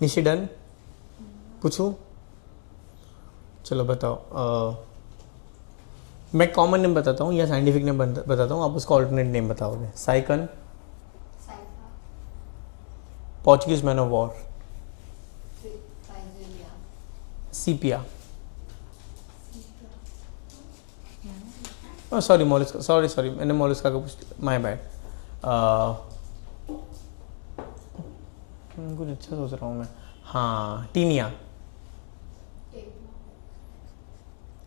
Nishi done? पूछूं? चलो बताओ। मैं कॉमन नेम बताता हूँ या साइंटिफिक नेम बताता हूँ, आप उसका ऑल्टरनेट नेम बताओगे। Sycon, Portuguese man of war, sepia, sorry mollusca, sorry मैंने मोलस्का का पूछ, माय बैड। कुछ अच्छा सोच रहा हूँ मैं। हाँ, टीनिया,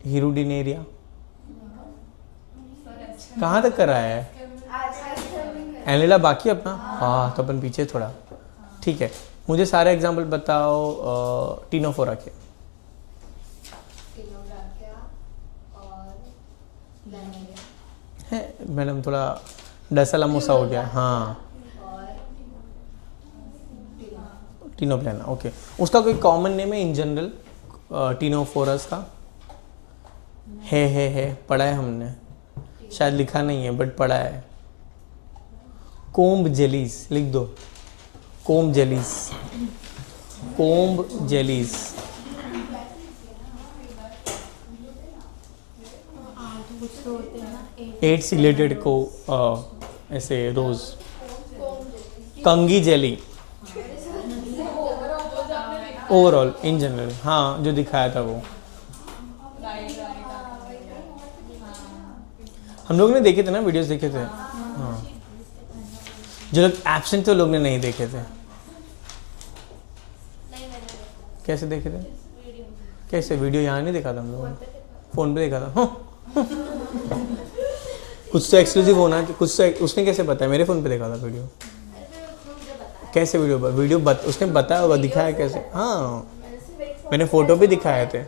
हिरुडिनेरिया। कहाँ तक करा है? एनिला बाकी अपना। हाँ तो अपन पीछे थोड़ा। ठीक है, मुझे सारे एग्जाम्पल बताओ टीनोफोरा के। है मैडम, थोड़ा डसलामोसा हो गया। हाँ, टीनोप्लाना, ओके। उसका कोई कॉमन नेम है इन जनरल टीनोफोरस का? है पढ़ा है हमने, शायद लिखा नहीं है बट पढ़ा है। कोम्ब जेलीज लिख दो। Comb jellies, comb jellies. 8 chelated को ऐसे रोज। कंगी जेली, ओवरऑल इन जनरल, हाँ जो दिखाया था वो हम लोग ने देखे थे ना, वीडियोस देखे थे। हाँ, जो लोग एब्सेंट थे लोग ने नहीं देखे थे। कैसे देखे थे? कैसे? वीडियो यहाँ नहीं देखा था हम लोगों ने, फोन पे देखा था। हाँ। कुछ तो एक्सक्लूसिव होना, कुछ तो उसने कैसे बताया? मेरे फोन पे देखा था वीडियो। कैसे वीडियो उसने बताया होगा, दिखाया कैसे? हाँ मैंने फोटो भी दिखाए थे।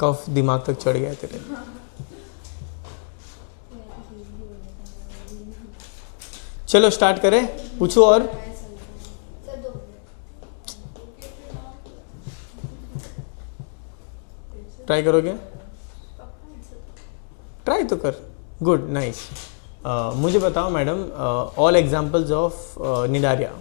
कफ दिमाग तक चढ़ गया तेरे। चलो स्टार्ट करें, पूछो और। ट्राई करोगे? ट्राई तो कर। Good, nice. मुझे बताओ madam, all examples of Cnidaria.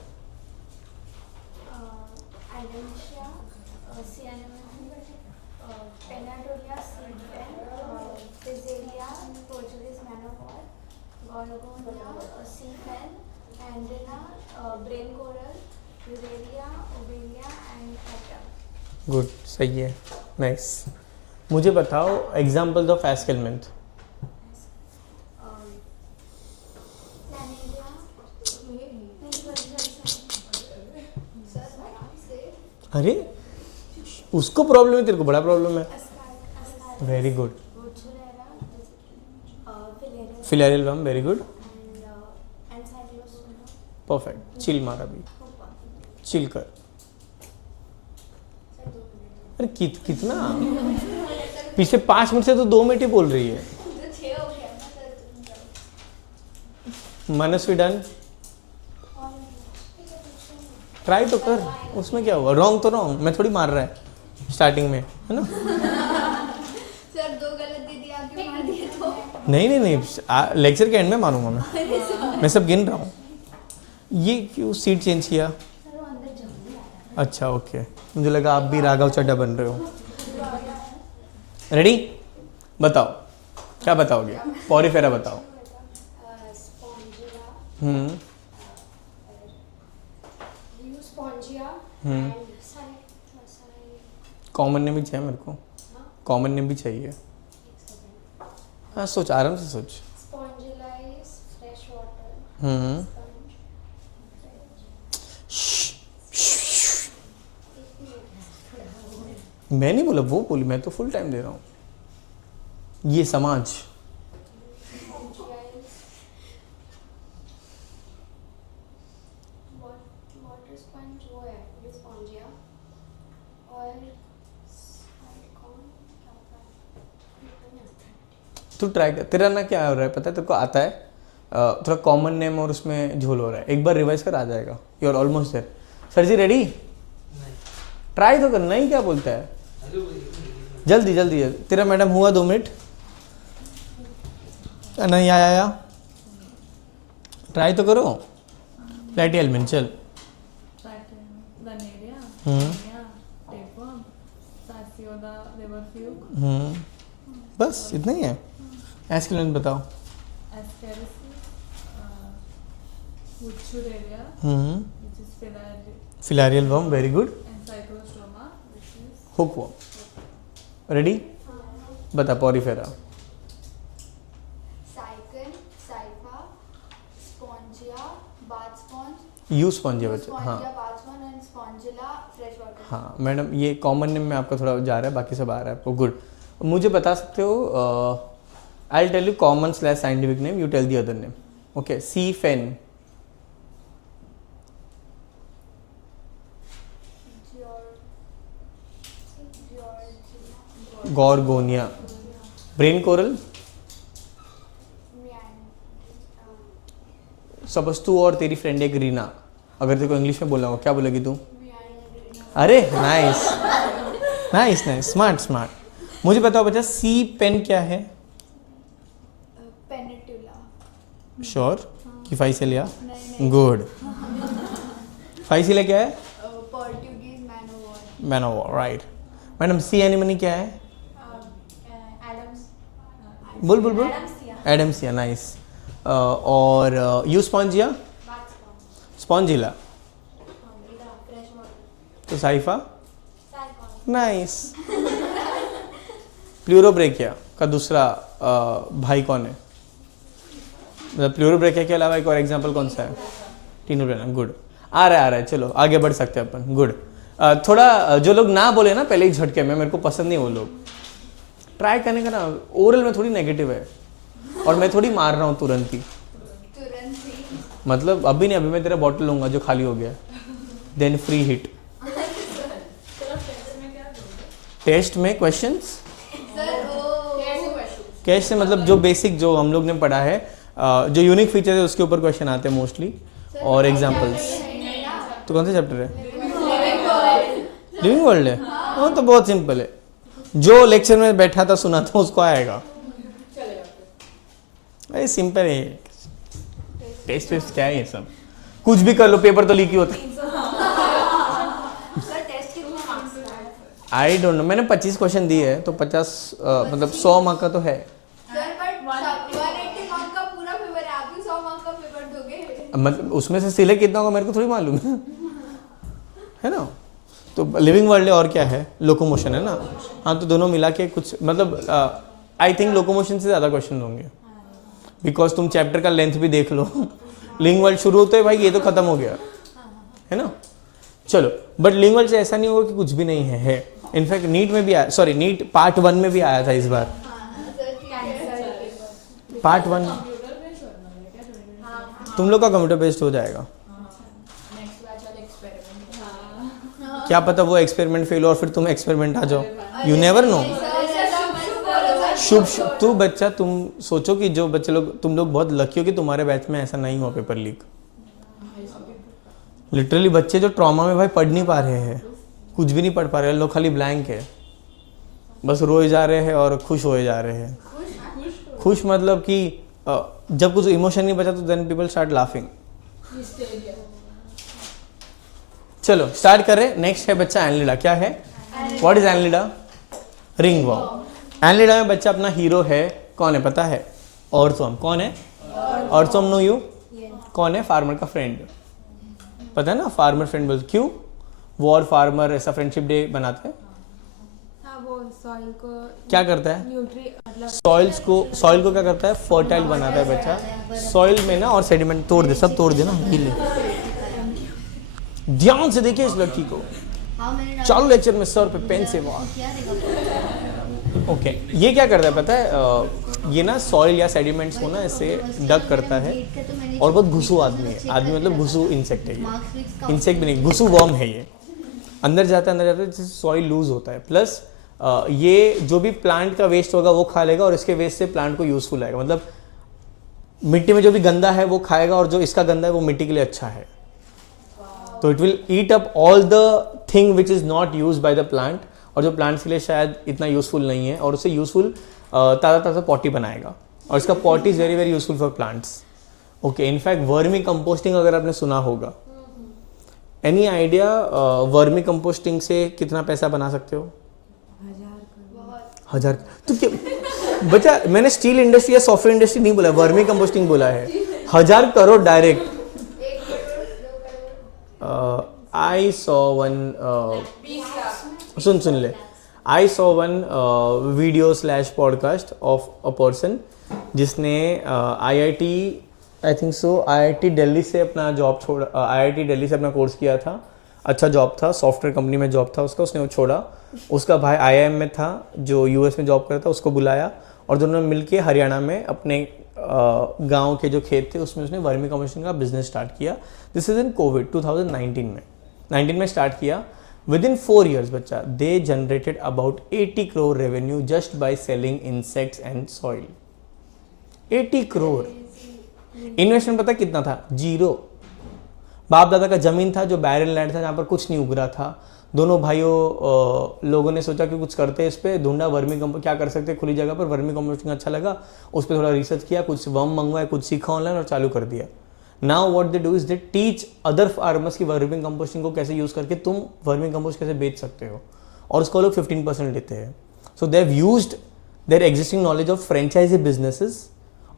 Good, सही है, नाइस। मुझे बताओ एग्जांपल्स ऑफ एस्केलमेंट। अरे उसको प्रॉब्लम है, तेरे को बड़ा प्रॉब्लम है। Very good. Filarial, very good, perfect. चिल मारा भी, चिल कर। अरे कितना पीछे 5 मिनट से तो 2 मिनट ही बोल रही है। मनस्वी डन? ट्राई तो कर, उसमें क्या हुआ? रॉन्ग तो रॉन्ग, मैं थोड़ी मार रहा है स्टार्टिंग में, है ना? सर 2 गलत दे दिया, आपके मार दिए तो। नहीं, लेक्चर के एंड में मारूंगा मैं सब गिन रहा हूँ। ये क्यों सीट चेंज किया? अच्छा ओके, मुझे लगा आप भी राघव चड्ढा बन रहे हो। रेडी? बताओ, क्या बताओगे? पॉरीफेरा बताओ। कॉमन नेम भी चाहिए मेरे को, कॉमन नेम भी चाहिए। हाँ सोच, आराम से सोच। मैं नहीं बोला, वो बोली, मैं तो फुल टाइम दे रहा हूँ। ये समाज, तू ट्राई कर। तेरा ना क्या हो रहा है पता है? तेरे को आता है थोड़ा कॉमन नेम और उसमें झोल हो रहा है। एक बार रिवाइज कर, आ जाएगा। You are almost there. Sir ji ready? Try तो करना ही, क्या बोलता है? जल्दी जल्दी जल्दी। तेरा मैडम हुआ 2 मिनट। नहीं आया, ट्राई तो करो। प्लेटी एलिमेंट चल। बस इतना ही है। एस्केलेंट बताओ। Filarial worm, very good. Hook worm, ready? बता porifera. Sycon, scypha, spongia, bath sponge, euspongia बच्चे, हाँ spongia, bath sponge and spongilla, fresh water. हाँ मैडम, ये कॉमन नेम में आपका थोड़ा जा रहा है, बाकी सब आ रहा है आपको। गुड। मुझे बता सकते हो, I tell you common slash scientific name, you tell the other name. Okay, sea fan, Gorgonia, brain coral. Suppose तू और तेरी फ्रेंड एक रीना, अगर तेरे को इंग्लिश में बोला हो क्या बोलेगी तू? अरे nice nice nice, smart smart. मुझे बताओ बच्चा, सी पेन क्या है? पेनिटुला। श्योर कि फाइसिलिया? गुड। फाइसिलिया क्या है? Portuguese man o' war. Man o' war, right. Madam sea anemone क्या है? एडम्स। बोल बोल बोल। Adamsia, nice. और यू स्पॉन्जिया? स्पॉन्जिला। तो साइफा? नाइस। प्लूरोब्रेकिया का दूसरा भाई कौन है? मतलब प्लूरोब्रेकिया के अलावा एक और एग्जांपल कौन सा है? टिनोब्रेना, गुड। आ रहा है, चलो आगे बढ़ सकते हैं अपन। गुड। थोड़ा जो लोग ना बोले ना पहले ही झटके में, मेरे को पसंद नहीं वो लोग। ट्राई करने का ना, ओरल में थोड़ी नेगेटिव है और मैं थोड़ी मार रहा हूँ तुरंत ही। मतलब अभी नहीं, अभी मैं तेरा बॉटल लूंगा जो खाली हो गया, देन फ्री हिट। टेस्ट में क्वेश्चंस कैसे, मतलब जो बेसिक जो हम लोग ने पढ़ा है, जो यूनिक फीचर है उसके ऊपर क्वेश्चन आते हैं मोस्टली, और एग्जांपल्स। तो कौन सा चैप्टर है? लिविंग वर्ल्ड है? हाँ तो बहुत सिंपल है, जो लेक्चर में बैठा था सुना था उसको आएगा। अरे सिंपल है, टेस्ट वेस्ट क्या है ये सब, कुछ भी कर लो, पेपर तो लीक ही होता है। आई डोंट नो, मैंने 25 क्वेश्चन दिए है तो 50 मतलब 100 मार्क का तो है। मतलब उसमें से सिलेक्ट कितना होगा मेरे को थोड़ी मालूम है ना। तो लिविंग वर्ल्ड है और क्या है? लोकोमोशन है ना। हाँ तो दोनों मिला के कुछ, मतलब आई थिंक लोकोमोशन से ज़्यादा क्वेश्चन होंगे, बिकॉज तुम चैप्टर का लेंथ भी देख लो। लिविंग वर्ल्ड शुरू होते है भाई, ये तो खत्म हो गया है ना। चलो, बट लिविंग वर्ल्ड से ऐसा नहीं होगा कि कुछ भी नहीं है। इनफैक्ट नीट में भी आया, सॉरी नीट पार्ट 1 में भी आया था इस बार। पार्ट 1 तुम लोग का कंप्यूटर बेस्ड हो जाएगा। क्या पता वो एक्सपेरिमेंट फेल हो और फिर तुम एक्सपेरिमेंट आ जाओ, यू नेवर नो। शुभ शुभ, तू बच्चा तुम सोचो कि जो बच्चे लोग, तुम लोग बहुत लकी हो कि तुम्हारे बैच में ऐसा नहीं हुआ पेपर लीक। लिटरली बच्चे जो ट्रॉमा में भाई पढ़ नहीं पा रहे हैं, कुछ भी नहीं पढ़ पा रहे हैं, लोग खाली ब्लैंक है, बस रोए जा रहे हैं और खुश होए जा रहे हैं। खुश मतलब कि जब कुछ इमोशन नहीं बचा तो देन पीपल स्टार्ट लाफिंग। चलो स्टार्ट करें। नेक्स्ट है बच्चा एनलिडा। क्या है? What is Annelida? Ring worm. Annelida में बच्चा अपना हीरो है, कौन है पता है? ऑर्थवर्म। कौन है? ऑर्थवर्म नो यू? कौन है? फार्मर का फ्रेंड, पता है ना, फार्मर फ्रेंड बोल। क्यों? वो और फार्मर ऐसा फ्रेंडशिप डे बनाते हैं। वो सॉइल को क्या करता है? मतलब सॉइल को क्या करता है? फर्टाइल बनाता है बच्चा। सॉइल में ना और सेडिमेंट तोड़ दे, सब तोड़ दे ना, हिले। ध्यान से देखिए इस लड़की को, चालू लेक्चर में सर पे पेन से वार। ओके, ये क्या करता है पता है? ये ना सॉइल या सेडिमेंट्स को ना ऐसे डग करता है, और बहुत घुसू आदमी है। आदमी मतलब घुसू इंसेक्ट है ये, इंसेक्ट भी नहीं, घुसू वर्म है ये। अंदर जाता है जिससे सॉइल लूज होता है। प्लस ये जो भी प्लांट का वेस्ट होगा वो खा लेगा, और इसके वेस्ट से प्लांट को यूजफुल आएगा। मतलब मिट्टी में जो भी गंदा है वो खाएगा, और जो इसका गंदा है वो मिट्टी के लिए अच्छा है। तो it will eat up all the thing which is not use by the plant, और जो प्लांट्स के लिए शायद इतना यूजफुल नहीं है, और उसे यूजफुल ताज़ा ताज़ा पॉटी बनाएगा। और इसका pot is very very useful for plants. Okay, in fact vermi composting अगर आपने सुना होगा, एनी आइडिया वर्मी कंपोस्टिंग से कितना पैसा बना सकते हो? 1000. तो क्या बच्चा, मैंने स्टील इंडस्ट्री या सॉफ्टवेयर इंडस्ट्री नहीं बोला, वर्मी कंपोस्टिंग बोला है. 1000 crore direct. I saw one, सुन ले, I saw one video / podcast of a person जिसने I think so IIT Delhi से अपना जॉब छोड़ा, IIT दिल्ली से अपना कोर्स किया था. अच्छा जॉब था, सॉफ्टवेयर कंपनी में जॉब था उसका, उसने वो छोड़ा. उसका भाई IIM में था जो US में जॉब करता था, उसको बुलाया और दोनों ने मिलके हरियाणा में अपने गांव के जो खेत थे उसमें उसने वर्मी कंपोस्टिंग का बिजनेस स्टार्ट किया. दिस इज इन कोविड 2019 में स्टार्ट किया. Within 4 years बच्चा, they generated about 80 crore revenue just by selling insects and soil. 80 crore. Investment पता कितना था? 0. बाप दादा का जमीन था जो बैरन लैंड था, जहाँ पर कुछ नहीं उग रहा था. दोनों भाइयों लोगों ने सोचा कि कुछ करते हैं इस पे, ढूंढा वर्मी कंपोस्ट क्या कर सकते हैं खुली जगह पर. वर्मी कंपोस्टिंग अच्छा लगा, उस पर थोड़ा रिसर्च किया, कुछ वर्म मंगवाए, कुछ सीखा ऑनलाइन और चालू कर दिया. Now what they do is they teach other farmers की वर्मी कंपोस्टिंग को कैसे यूज करके तुम वर्मी कंपोस्ट कैसे बेच सकते हो, और उसको लोग 15% लेते हैं. So they have used their existing knowledge of franchisee businesses.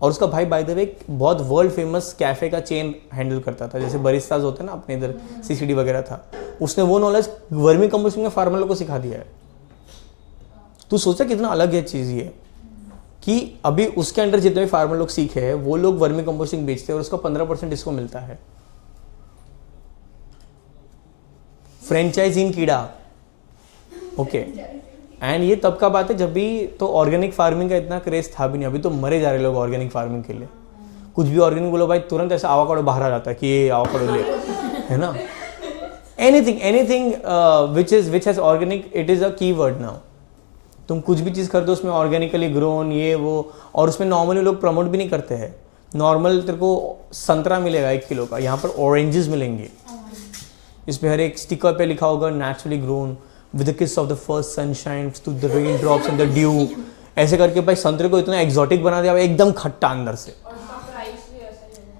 और उसका भाई बाय द वे बहुत वर्ल्ड फेमस कैफे का चेन हैंडल करता था, जैसे बरिस्ताज होते हैं ना अपने इधर, CCD वगैरह था. उसने वो नॉलेज वर्मी कंपोस्टिंग में फार्मर लोग को सिखा दिया है. तू सोचा कितना अलग है चीज़ ये, कि अभी उसके अंडर जितने भी फार्मर लोग सीखे हैं वो लोग वर्मी कंपोस्टिंग बेचते हैं और उसका 15% इसको मिलता है. फ्रेंचाइजिंग कीड़ा. ओके, एंड ये तब का बात है जब भी तो ऑर्गेनिक फार्मिंग का इतना क्रेज था भी नहीं. अभी तो मरे जा रहे लोग ऑर्गेनिक फार्मिंग के लिए. कुछ भी ऑर्गेनिक बोलो भाई, तुरंत ऐसा आवाकाडो बाहर आ जाता है कि ये आवाकाडो ले, है ना. Anything which has organic, it is a keyword now. तुम कुछ भी चीज़ करते हो उसमें ऑर्गेनिकली ग्रोन ये वो, और उसमें नॉर्मली लोग प्रमोट भी नहीं करते हैं. नॉर्मल तेरे को संतरा मिलेगा 1 किलो का, यहाँ पर ऑरेंजेस मिलेंगे. इस पे हर एक स्टिकर पे लिखा होगा naturally grown with the kiss of the first sunshine to the raindrops and the dew. ऐसे करके भाई संतरे को इतना एक्सोटिक बना दिया, एकदम खट्टा अंदर से.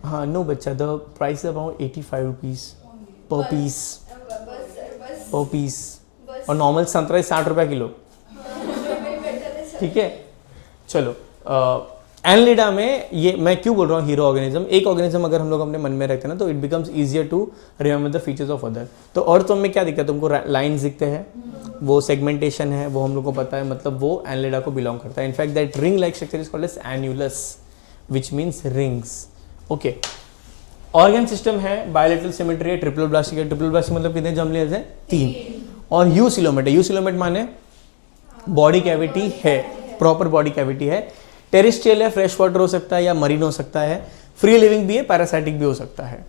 हाँ नो बच्चा, द प्राइस अबाउट 85 रुपीज़ पर पीस. और नॉर्मल संतरा 60 रुपये किलो. ठीक है, चलो. एनलिडा में ये मैं क्यों बोल रहा हूँ हीरो ऑर्गेनिज्म. एक ऑर्गेनिज्म अगर हम लोग अपने मन में रखते हैं ना, तो it becomes easier to remember the features of other. तो अर्थ में क्या दिखता है तुमको? लाइन्स दिखते हैं, वो सेगमेंटेशन है, वो हम लोग को पता है, मतलब वो एनलिडा को बिलोंग करता है. In fact that ring like structure is called as annulus which means rings. Okay, organ system है, बायोलेटरल सिमेट्री है, ट्रिपल ब्लास्टिक है. ट्रिपल ब्लास्टिक मतलब कितने जर्म लेयर्स हैं? 3. और यूसिलोमेट है. यूसिलोमेट माने बॉडी कैविटी है, प्रॉपर बॉडी कैविटी है. टेरेस्ट्रियल है, फ्रेश वाटर हो सकता है या मरीन हो सकता है. फ्री लिविंग भी है, पैरासाइटिक भी हो सकता है.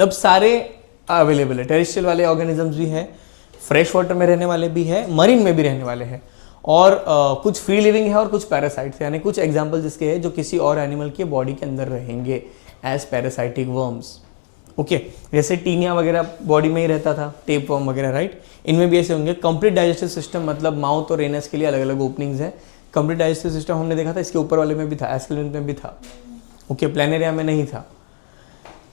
अब सारे अवेलेबल है. टेरेस्ट्रियल वाले ऑर्गेनिजम्स भी है, फ्रेश वाटर में रहने वाले भी है, मरीन में भी रहने वाले हैं, और कुछ फ्री लिविंग है और कुछ पैरासाइट्स, यानी कुछ एग्जाम्पल जिसके हैं जो किसी और एनिमल के बॉडी के अंदर रहेंगे एज पैरासाइटिक वर्म्स. ओके, जैसे टीनिया वगैरह बॉडी में ही रहता था, टेप वर्म वगैरह, राइट. इनमें भी ऐसे होंगे. कंप्लीट डाइजेस्टिव सिस्टम मतलब माउथ और एनस के लिए अलग अलग ओपनिंग्स हैं. कंप्लीट डाइजेस्टिव सिस्टम हमने देखा था, इसके ऊपर वाले में भी था, एस्केलेटन में भी था. ओके, प्लेनेरिया में नहीं था.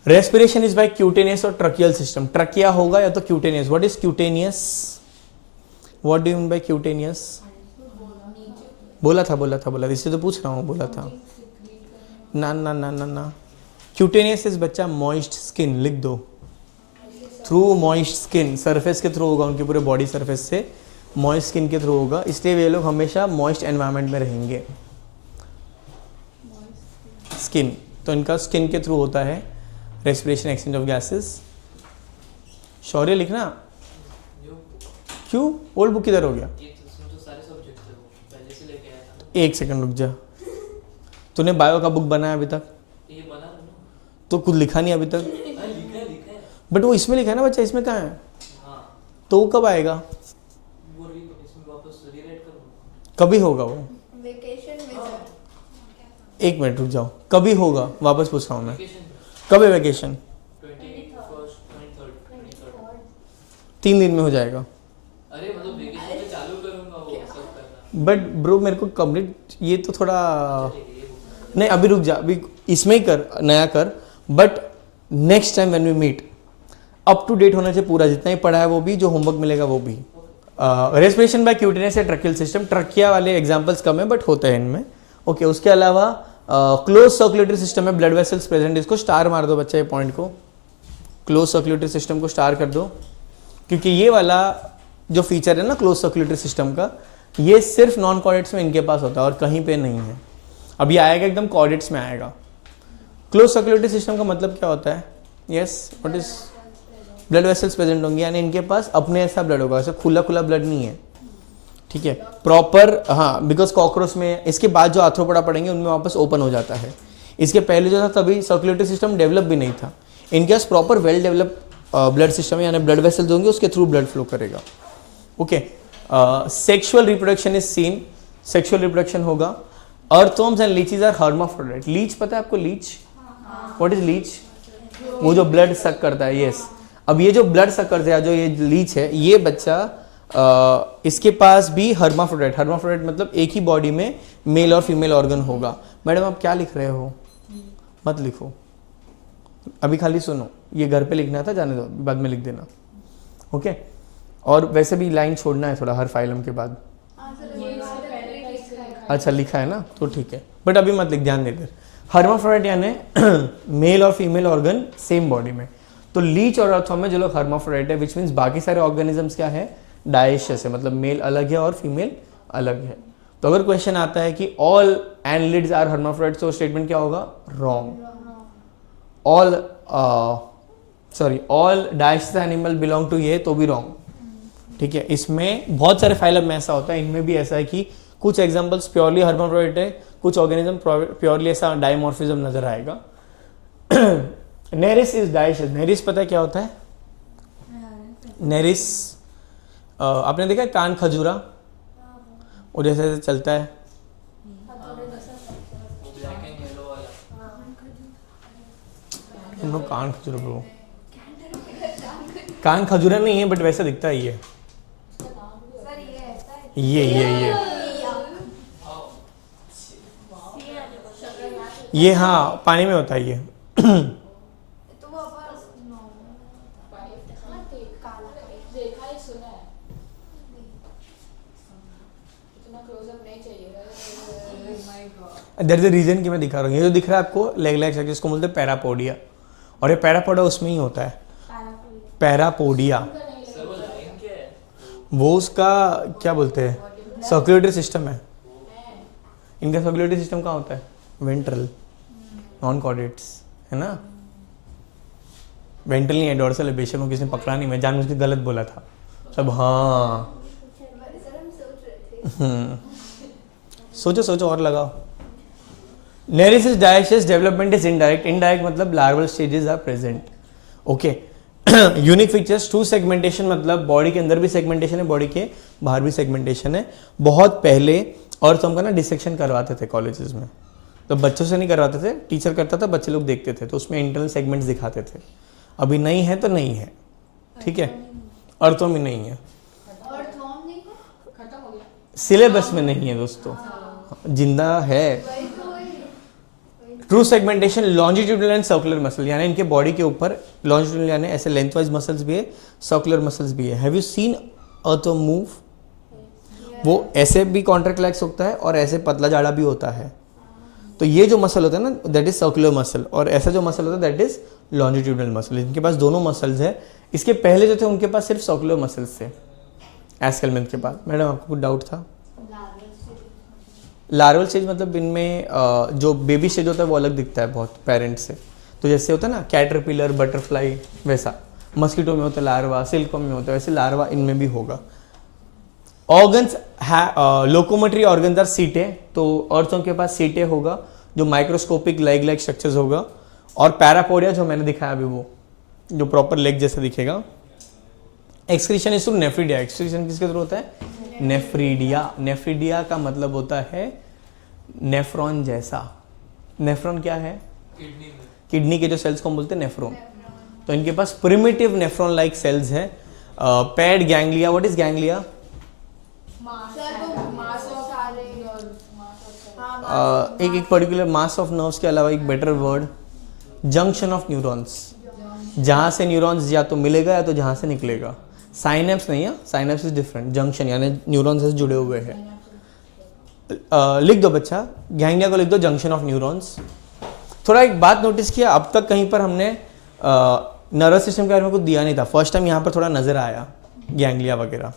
रेस्पिरेशन इज बाय क्यूटेनियस और ट्रकियल सिस्टम. ट्रकिया होगा या तो cutaneous. What is cutaneous? What do you mean by cutaneous? बोला था, इससे तो पूछ रहा हूँ. बोला था ना. क्यूटेनियस इज बच्चा मॉइस्ट स्किन. लिख दो. थ्रू मॉइस्ट स्किन, सरफेस के थ्रू होगा, उनके पूरे बॉडी सरफेस से मॉइस्ट स्किन के थ्रू होगा. इसलिए वे लोग हमेशा मॉइस्ट एनवायरनमेंट में रहेंगे. स्किन, तो इनका स्किन के थ्रू होता है रेस्पिरेशन, एक्सचेंज ऑफ गैसेस. शौर्य लिखना. क्यों? ओल्ड बुक किधर हो गया? 1 सेकंड रुक जा. तूने बायो का बुक बनाया अभी तक? तो कुछ लिखा नहीं अभी तक. बट वो इसमें लिखा है ना बच्चा, इसमें कहाँ है? तो वो कब आएगा? कभी होगा वो? एक मिनट रुक जाओ. कभी होगा? वापस पूछ रहा हूँ मैं. कब है वैकेशन? 3 दिन में हो जाएगा. अरे मतलब वेकेशन में चालू करूंगा वो सब करना. बट ब्रो मेरे को कंप्लीट ये तो थोड़ा नहीं अभी रुक जा, अभी इसमें ही कर, नया कर, but next time when we meet up to date होना चाहिए पूरा, जितना ही पढ़ा है वो भी, जो होमवर्क मिलेगा वो भी। रेस्पिरेशन बाय क्यूटिनस या ट्रकियल सिस्टम, ट्रकिया वाले एग्जांपल्स कम है बट होते हैं इनमें। ओके उसके अलावा क्लोज सर्कुलेटरी सिस्टम में ब्लड वेसल्स प्रेजेंट, इसको स्टार मार दो बच्चा, ये पॉइंट को, क्लोज सर्कुलेटरी सिस्टम को स्टार कर दो, क्योंकि ये वाला जो फीचर है ना क्लोज सर्कुलेटरी सिस्टम का, ये सिर्फ नॉन कॉर्डेट्स में इनके पास होता है और कहीं पे नहीं है। अब ये आएगा एकदम कॉर्डेट्स में आएगा। क्लोज सर्कुलेटरी सिस्टम का मतलब क्या होता है? Yes what is, blood vessels present होंगे, यानी इनके पास अपने ऐसा ब्लड होगा, ऐसा खुला खुला ब्लड नहीं है, ठीक है प्रॉपर। हाँ बिकॉज कॉकरोच में इसके बाद जो आर्थ्रोपोडा पढ़ेंगे उनमें वापस ओपन हो जाता है, इसके पहले जो था तभी सर्कुलेटरी सिस्टम डेवलप भी नहीं था। इनके पास proper well develop blood system यानी ब्लड वेसल्स होंगे, उसके थ्रू ब्लड फ्लो करेगा। Okay sexual reproduction is seen, sexual reproduction होगा। Earthworms and leeches are hermaphrodite. Leech पता है आपको? Leech what is leech? वो जो ब्लड सक करता है, यस। अब ये जो ब्लड सक करता है, जो ये लीच है, ये बच्चा इसके पास भी हर्माफ्रोडाइट, हर्माफ्रोडाइट मतलब एक ही बॉडी में मेल और फीमेल ऑर्गन होगा। मैडम आप क्या लिख रहे हो? मत लिखो अभी, खाली सुनो, ये घर पे लिखना था, जाने दो, बाद में लिख देना। ओके और वैसे भी लाइन छोड़ना है थोड़ा हर फाइलम के बाद। अच्छा लिखा है ना, तो ठीक है, बट अभी मत लिख, ध्यान देकर। हर्माफ्रोडाइट यानी मेल और फीमेल ऑर्गन सेम बॉडी में। तो लीच और अर्थवर्म में जो लोग हर्माफ्रोडाइट है, विच मीन्स बाकी सारे ऑर्गेनिजम्स क्या है? डायशियस है, मतलब मेल अलग है और फीमेल अलग है। तो अगर क्वेश्चन आता है कि ऑल एनलिड्स आर हर्माफ्रोडाइट, तो स्टेटमेंट क्या होगा? Wrong. All sorry all dioecious animal belong to ये, तो भी रॉन्ग, ठीक है। इसमें बहुत सारे फाइलम में ऐसा होता है, इनमें भी ऐसा है कि कुछ एग्जांपल्स प्योरली हर्माफ्रोडाइट है, कुछ ऑर्गेनिज्म प्योरली ऐसा डायमॉर्फिज्म नजर आएगा। Nereis is dioecious. नेरिस पता है क्या होता है? नेरिस आपने देखा है कान खजूरा, और जैसे जैसे चलता है, कान खजूरा ब्रो, कान खजूरा नहीं है बट वैसा दिखता है ये हाँ पानी में होता है ये। देयर इज अ रीजन कि मैं दिखा रहा हूँ। ये जो दिख रहा है आपको लेग लेग सेक्शन, इसको बोलते हैं पैरापोडिया, और ये पैरापोडा उसमें ही होता है, पैरापोडिया। वो उसका क्या बोलते हैं? सर्कुलेटरी सिस्टम है। इनका सर्कुलेटरी सिस्टम कहाँ होता है? वेंट्रल, नॉन कॉर्डेट्स है ना, वेंट्रल नहीं है, डोर्सल है। बेशक किसी ने पकड़ा नहीं, मैं जानबूझ के गलत बोला था सब। हाँ सोचो सोचो और लगाओ। Nereis is dioecious, development is indirect. Indirect मतलब larval stages are present. Okay unique features, two segmentation मतलब बॉडी के अंदर भी सेगमेंटेशन है, बॉडी के बाहर भी सेगमेंटेशन है। बहुत पहले और तो हमका ना डिसेक्शन करवाते थे कॉलेजेस में, तो बच्चों से नहीं करवाते थे, टीचर करता था, बच्चे लोग देखते थे, तो उसमें इंटरनल सेगमेंट्स दिखाते थे। अभी नहीं है तो नहीं है, ठीक है, अर्थों में नहीं है, सिलेबस में नहीं है दोस्तों, जिंदा है। True segmentation, longitudinal and circular muscle, यानी इनके बॉडी के ऊपर लॉन्जिट्यूडनल यानी ऐसे लेंथवाइज मसल्स भी है, सर्कुलर मसल्स भी है। Have you seen earthworm move? वो ऐसे भी कॉन्ट्रैक्ट होता है और ऐसे पतला जाड़ा भी होता है। तो ये जो मसल होता है ना, दैट इज सर्कुलर मसल, और ऐसा जो मसल होता है दैट इज लॉन्जिट्यूडनल मसल। इनके पास दोनों मसल्स है। इसके पहले जो थे उनके पास सिर्फ सर्कुलर मसल्स थे एस्केलमेंथ के बाद। मैडम आपको कुछ डाउट था? लार्वल स्टेज मतलब इनमें जो बेबी स्टेज होता है वो अलग दिखता है बहुत पेरेंट से। तो जैसे होता है ना कैटरपिलर, बटरफ्लाई, वैसा मस्कीटो में होता है लार्वा, सिल्को में होता है, वैसे लार्वा इनमें भी होगा। ऑर्गन्स लोकोमोटरी ऑर्गन्स आर सीटे, तो अर्थों के पास सीटे होगा जो माइक्रोस्कोपिक लेग लाइक स्ट्रक्चर्स होगा, और पैरापोडिया जो मैंने दिखाया अभी वो जो प्रॉपर लेग जैसा दिखेगा। Excretion is through nephridia. Excretion किसके थ्रू होता है? नेफ्रीडिया। नेफ्रीडिया का मतलब होता है नेफ्रॉन जैसा। नेफ्रॉन क्या है? किडनी के जो सेल्स को हम बोलते हैं नेफ्रॉन। तो इनके पास प्रिमिटिव नेफ्रॉन लाइक सेल्स है। Paid ganglia, what is ganglia? एक पर्टिकुलर मास ऑफ नर्व्स के अलावा एक better word, junction of neurons, जहाँ से न्यूरॉन्स या तो मिलेगा या तो जहाँ से निकलेगा। साइनेप्स नहीं है, साइनेप्स इज डिफरेंट, जंक्शन यानी न्यूरॉन्स से जुड़े हुए हैं। लिख दो बच्चा, गैंग्लिया को लिख दो जंक्शन ऑफ न्यूरॉन्स। थोड़ा एक बात नोटिस किया, अब तक कहीं पर हमने नर्वस सिस्टम के बारे में कुछ दिया नहीं था, फर्स्ट टाइम यहाँ पर थोड़ा नजर आया गैंग्लिया वगैरह।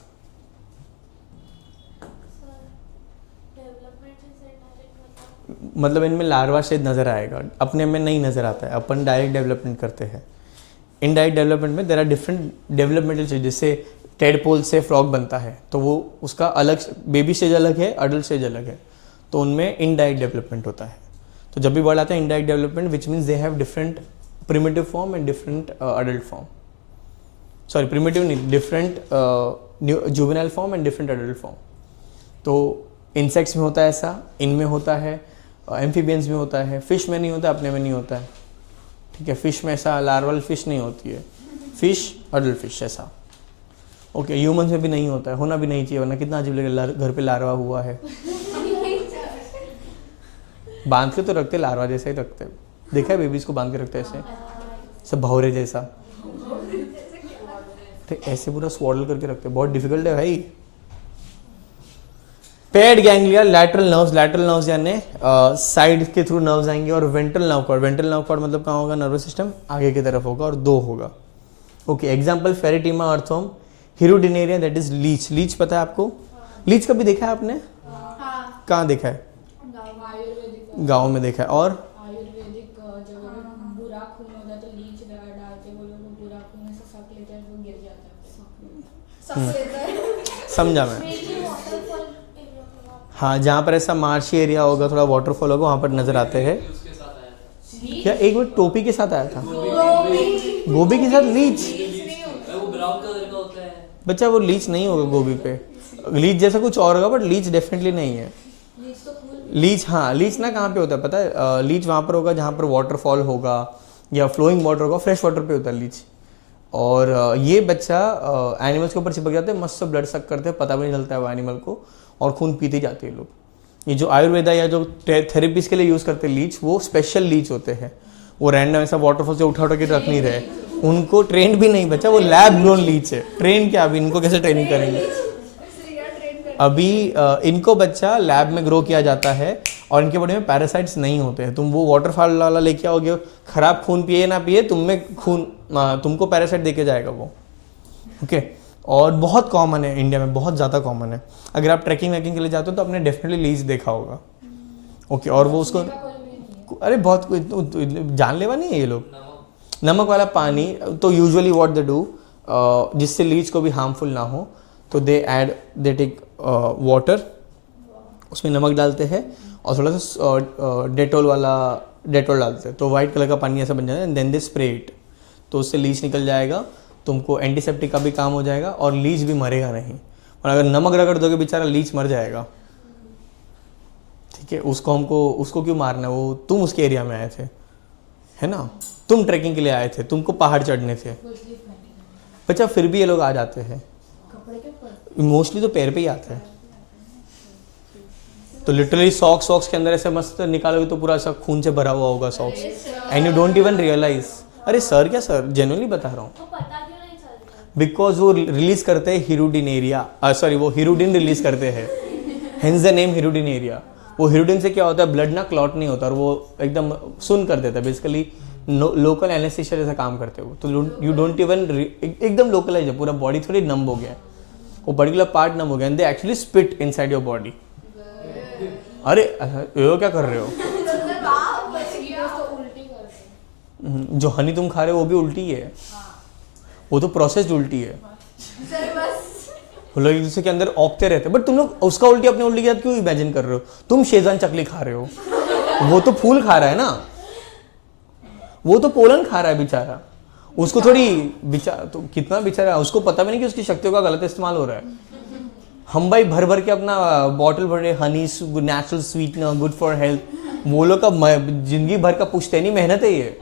मतलब इनमें लार्वा शेड नजर आएगा, अपने में नहीं नजर आता है, अपन डायरेक्ट डेवलपमेंट करते हैं। इनडायरेक्ट डेवलपमेंट में there are different developmental stage, जैसे टेडपोल से फ्रॉग बनता है तो वो उसका अलग बेबी स्टेज अलग है, अडल्ट स्टेज अलग है, तो उनमें इनडायरेक्ट डेवलपमेंट होता है। तो जब भी वर्ड आता है indirect development which means they have different primitive form and different adult form, sorry primitive नहीं, different juvenile form and different adult form. तो इंसेक्ट्स में होता है ऐसा, इनमें होता है, एम्फीबियंस में होता है, फिश में नहीं होता, अपने में नहीं होता है, ठीक है। फिश में ऐसा लार्वल फिश नहीं होती है, फिश अडल्ट फिश ऐसा, ओके। ह्यूमंस में भी नहीं होता है, होना भी नहीं चाहिए, वरना कितना अजीब लगेगा घर पे लार्वा हुआ है। बांध के तो रखते, लार्वा जैसा ही रखते, देखा है बेबीज को बांध के रखते ऐसे, सब भौरे जैसा, तो ऐसे पूरा स्वॉडल करके रखते, बहुत डिफिकल्ट है भाई। पेड गैंग्लिया, लैटरल नर्व्स यानी साइड के थ्रू नर्व्स आएंगे, और वेंट्रल नर्व कॉर्ड मतलब कहाँ होगा, नर्वस सिस्टम आगे की तरफ होगा, और दो होगा, okay. Example Pheretima earthworm, Hirudinaria that is leech. Leech पता है आपको? लीच कभी देखा है आपने? कहाँ देखा है? गाँव में देखा है। और आयुर्वेदिक जब बुरा खून होता है तो लीच दवा डालते, वो लोग बुरा खून से सक लेते हैं, वो गिर जाता है। समझा मैं। हाँ, जहाँ पर ऐसा मार्शी एरिया होगा, थोड़ा वाटरफॉल होगा, वहाँ पर नजर आते हैं। क्या एक बार टोपी के साथ आया था? गोभी के साथ लीच? बच्चा वो लीच नहीं होगा गोभी पे, लीच जैसा कुछ और होगा, बट लीच डेफिनेटली नहीं है। लीच, हाँ, लीच ना कहाँ पे होता है पता है? लीच वहाँ पर होगा जहाँ पर वाटरफॉल होगा या फ्लोइंग वाटर होगा, फ्रेश वाटर पे होता है लीच। और ये बच्चा एनिमल्स के ऊपर चिपक जाते हैं, मस्त ब्लड सक करते हैं, पता भी नहीं चलता है वो एनिमल को, और खून पीते जाते हैं लोग। ये जो आयुर्वेदा या जो थेरेपीज के लिए यूज़ करते हैं लीच, वो स्पेशल लीच होते हैं, वो रैंडम ऐसा वाटरफॉल से उठा के रख नहीं रहे, उनको ट्रेंड भी नहीं बच्चा, वो लैब ग्रोन लीच है। ट्रेन क्या, अभी इनको कैसे ट्रेनिंग करेंगे? अभी इनको बच्चा लैब में ग्रो किया जाता है, और इनके बॉडी में पैरासाइट्स नहीं होते हैं। तुम वो वाटरफॉल वाला लेके आओगे, खराब खून पिए ना पिए, तुमको पैरासाइट देके जाएगा वो, ओके। और बहुत कॉमन है इंडिया में, बहुत ज़्यादा कॉमन है। अगर आप ट्रैकिंग वैकिंग के लिए जाते हो तो आपने डेफिनेटली लीच देखा होगा, ओके। और वो उसको, अरे बहुत जानलेवा नहीं है ये लोग। नमक वाला पानी तो यूजुअली व्हाट दे डू, जिससे लीच को भी हार्मफुल ना हो, तो दे टेक वाटर, उसमें नमक डालते हैं और थोड़ा सा डेटोल डालते हैं, तो वाइट कलर का पानी ऐसा बन जाता है, देन दे स्प्रे इट, तो उससे लीच निकल जाएगा, तुमको एंटीसेप्टिक का भी काम हो जाएगा, और लीच भी मरेगा नहीं। और अगर नमक रगड़ दोगे बेचारा लीच मर जाएगा, ठीक है। उसको क्यों मारना है? वो तुम उसके एरिया में आए थे, है ना, तुम ट्रैकिंग के लिए आए थे, तुमको पहाड़ चढ़ने थे बच्चा, फिर भी ये लोग आ जाते हैं। मोस्टली तो पैर पे ही आते हैं, तो लिटरली सॉक्स के अंदर ऐसे मस्त निकालोगे तो पूरा ऐसा खून से भरा हुआ होगा socks, and you don't even realise. अरे सर क्या सर, जेन्युइनली बता रहा हूँ, बिकॉज वो रिलीज करते हैं हिरुडिनेरिया, सॉरी वो हिरुडिन रिलीज करते हैं, हेंस द नेम हिरुडिनेरिया। वो हिरुडिन से क्या होता है, ब्लड ना क्लॉट नहीं होता, और वो एकदम सुन कर देता है, बेसिकली लोकल एनेस्थीसिया जैसा काम करते हो, तो यू डोंट इवन, एकदम लोकलाइज है, पूरा बॉडी थोड़ी नम हो गया है, वो पर्टिकुलर पार्ट नम हो गया, and they actually spit inside your body. अरे ये क्या कर रहे हो? जो हनी तुम खा रहे हो वो भी उल्टी है, वो तो प्रोसेस्ड उल्टी है, वो लोग एक दूसरे के अंदर औंकते रहते, बट तुम लोग उसका उल्टी अपने उल्टी के साथ क्यों इमेजिन कर रहे हो? तुम शेजवान चकली खा रहे हो, वो तो फूल खा रहा है ना, वो तो पोलन खा रहा है बेचारा, उसको थोड़ी बेचारा, तो कितना बेचारा है, उसको पता भी नहीं कि उसकी शक्तियों का गलत इस्तेमाल हो रहा है। हम भाई भर भर के अपना बॉटल भरे Honey, natural sweetener, good for health, वो लोग का जिंदगी भर का पुश्तैनी मेहनत है ये,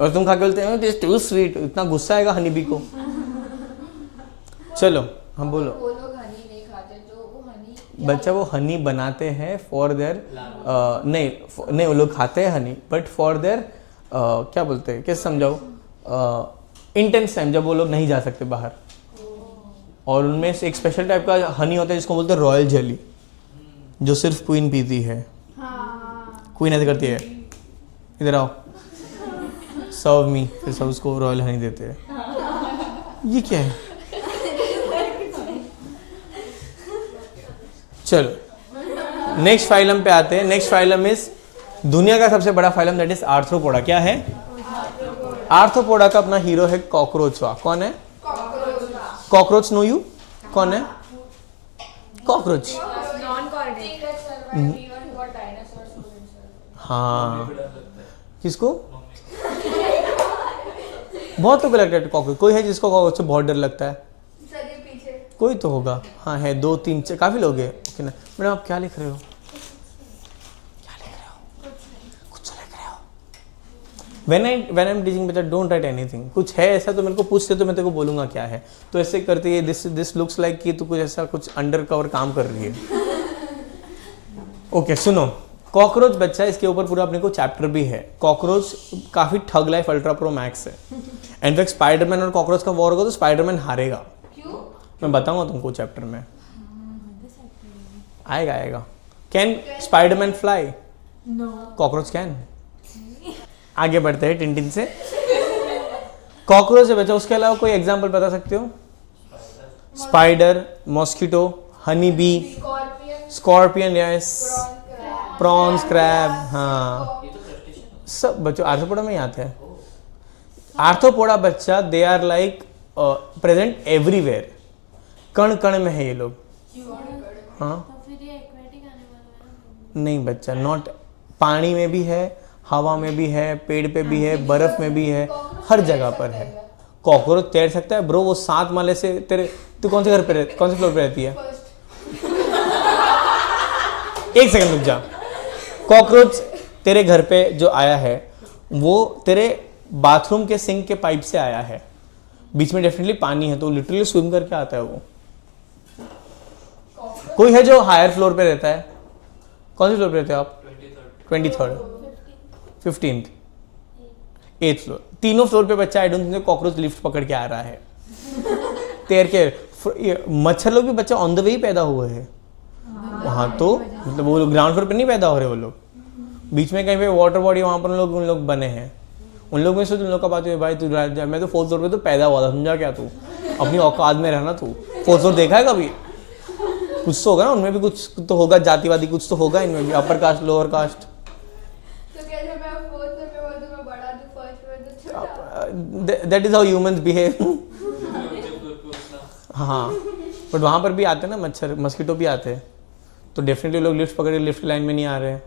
और तुम खा के बोलते हैं दिस टू स्वीट, इतना गुस्सा आएगा हनी बी को। चलो हम बोलो। वो लोग हनी नहीं खाते, तो वो हनी बच्चा वो हनी बनाते हैं फॉर देयर नहीं वो लोग खाते हैं हनी बट फॉर देयर क्या बोलते हैं, कैसे समझाओ, इंटेंस टाइम जब वो लोग नहीं जा सकते बाहर, और उनमें से एक स्पेशल टाइप का हनी होता है जिसको बोलते हैं रॉयल जेली, जो सिर्फ क्वीन पीती है। क्वीन ऐसे करती है, इधर आओ सर्व मी, फिर सब उसको रॉयल हनी देते हैं। ये क्या है? चलो नेक्स्ट फाइलम पे आते हैं। नेक्स्ट फाइलम इज दुनिया का सबसे बड़ा फाइलम, दैट इज आर्थ्रोपोडा। क्या है? आर्थ्रोपोडा का अपना हीरो है कॉकरोचवा। कौन है? कॉकरोच। Know you? कौन है कॉकरोच? हाँ, किसको? बहुत लोग लगता है कॉकरोच। कोई है जिसको कॉकरोच से बहुत डर लगता है? कोई तो होगा। हाँ है, 2 3 काफी लोग हैं। ओके ना मैडम, आप क्या लिख रहे हो? कुछ लिख रहे हो? when I'm teaching बच्चा, don't write anything। कुछ है ऐसा तो मेरे को पूछते तो मैं तेरे को बोलूंगा क्या है। तो ऐसे करते है, दिस लुक्स लाइक कि तू कुछ ऐसा कुछ अंडर कवर काम कर रही है। ओके सुनो, कॉकरोच बच्चा, इसके ऊपर पूरा अपने को चैप्टर भी है। कॉकरोच काफी thug life ultra pro max है। इनफैक्ट स्पाइडरमैन और कॉकरोच का वॉर होगा तो स्पाइडरमैन हारेगा। मैं बताऊंगा तुमको चैप्टर में, आएगा। Can Spiderman fly? No. Cockroach can. आगे बढ़ते हैं टिंटिन से। कॉकरोच है बच्चा, उसके अलावा कोई एग्जांपल बता सकते हो? Spider, mosquito, honey bee, scorpion, yes, prawns, crab. हाँ सब बच्चों आर्थ्रोपोडा में ही आते हैं। आर्थ्रोपोडा बच्चा, they are like present everywhere, कण कण में है ये लोग। हाँ तो फिर ये एक्वेटिक एनिमल है? नहीं बच्चा, नॉट। पानी में भी है, हवा में भी है, पेड़ पे भी है, बर्फ में भी है, हर जगह पर है। कॉकरोच तैर सकता है ब्रो, वो 7 माले से तेरे, तू कौन से घर पे कौन से फ्लोर पे रहती है? एक सेकंड रुक जा। कॉकरोच तेरे घर पे जो आया है वो तेरे बाथरूम के सिंक के पाइप से आया है। बीच में डेफिनेटली पानी है तो लिटरली स्विम करके आता है वो। कोई है जो हायर फ्लोर पे रहता है? कौन से फ्लोर पे रहते हो आप? 23rd, 15th, 8th floor. तीनों फ्लोर पे बच्चा, I don't think cockroach lift पकड़ के आ रहा है तैर के। मच्छर लोग भी बच्चा ऑन द वे ही पैदा हुए हैं वहां, तो मतलब वो लोग ग्राउंड फ्लोर पे नहीं पैदा हो रहे, वो लोग बीच में कहीं पे वाटर बॉडी वहां पर उन लोग बने हैं। उन लोग में से उन लोग का बात है, भाई तू मैं तो 4th फ्लोर पे तो पैदा हुआ था, समझा क्या तू? अपनी औकात में रहना तू। 4th फ्लोर देखा है कभी? कुछ तो होगा ना उनमें भी, कुछ तो होगा, जातिवादी कुछ तो होगा इनमें भी, अपर कास्ट लोअर कास्ट। तो कैसे मैं 4th फ्लोर पे बोल दूं मैं बड़ा हूं, 1st फ्लोर तो छोटा? That is how humans behave. हाँ बट वहां पर भी आते हैं ना मच्छर, मस्कीटो भी आते हैं, तो डेफिनेटली लोग लिफ्ट पकड़ के लिफ्ट लाइन में नहीं आ रहे हैं।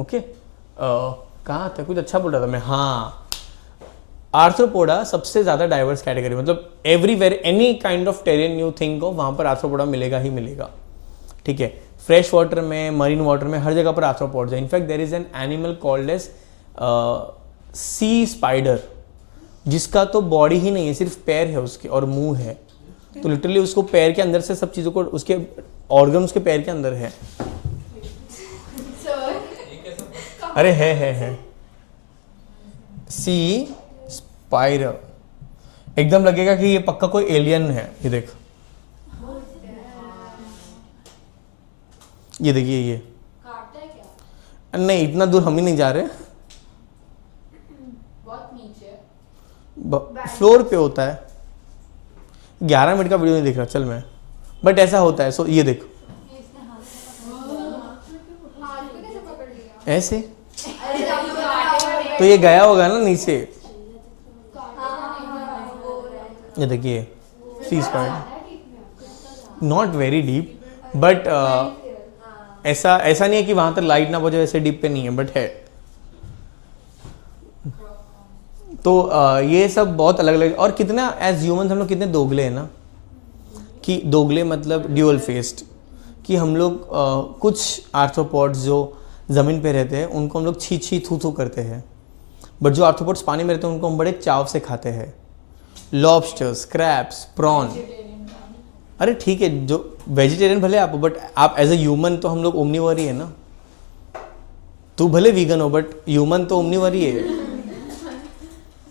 ओके कहाँ था? कुछ अच्छा बोल रहा था मैं। हाँ, आर्थ्रोपोडा सबसे ज्यादा डाइवर्स कैटेगरी, मतलब everywhere any kind of terrain you think of, वहां पर आर्थ्रोपोडा मिलेगा ही मिलेगा। ठीक है, फ्रेश वाटर में, मरीन वाटर में, हर जगह पर आर्थ्रोपोड्स है। In fact there is an animal called as sea spider, जिसका तो बॉडी ही नहीं है, सिर्फ पैर है उसके और मुंह है। तो लिटरली उसको पैर के अंदर से सब चीजों को, उसके ऑर्गन उसके पैर के अंदर है। अरे है सी स्पाइडर, एकदम लगेगा कि ये पक्का कोई एलियन है। ये देख, ये देखिए, ये काटता है क्या? नहीं इतना दूर हम ही नहीं जा रहे, बहुत नीचे फ्लोर पे होता है। 11 मिनट का वीडियो नहीं देख रहा चल मैं, बट ऐसा होता है। सो ये देखो हाथ को कैसे पकड़ लिया? ऐसे, तो ये गया होगा ना नीचे। ये देखिए sea spider, not very deep but ऐसा नहीं है कि वहां तक लाइट ना पहुंचे, वैसे डीप पे नहीं है बट है। तो ये सब बहुत अलग अलग, और कितना एज ह्यूमंस हम लोग कितने दोगले हैं ना, कि दोगले मतलब ड्यूअल फेस्ड, कि हम लोग कुछ आर्थ्रोपोड्स जो ज़मीन पे रहते हैं उनको हम लोग छी छी थू थू करते हैं, बट जो आर्थ्रोपोड्स पानी में रहते हैं उनको हम बड़े चाव से खाते हैं। लॉबस्टर्स, क्रैब्स, प्रॉन, अरे ठीक है, जो वेजिटेरियन भले आप हो, बट आप एज ए ह्यूमन तो हम लोग ओमनीवर ही है ना। तू भले वीगन हो बट ह्यूमन तो ओमनीवर ही है।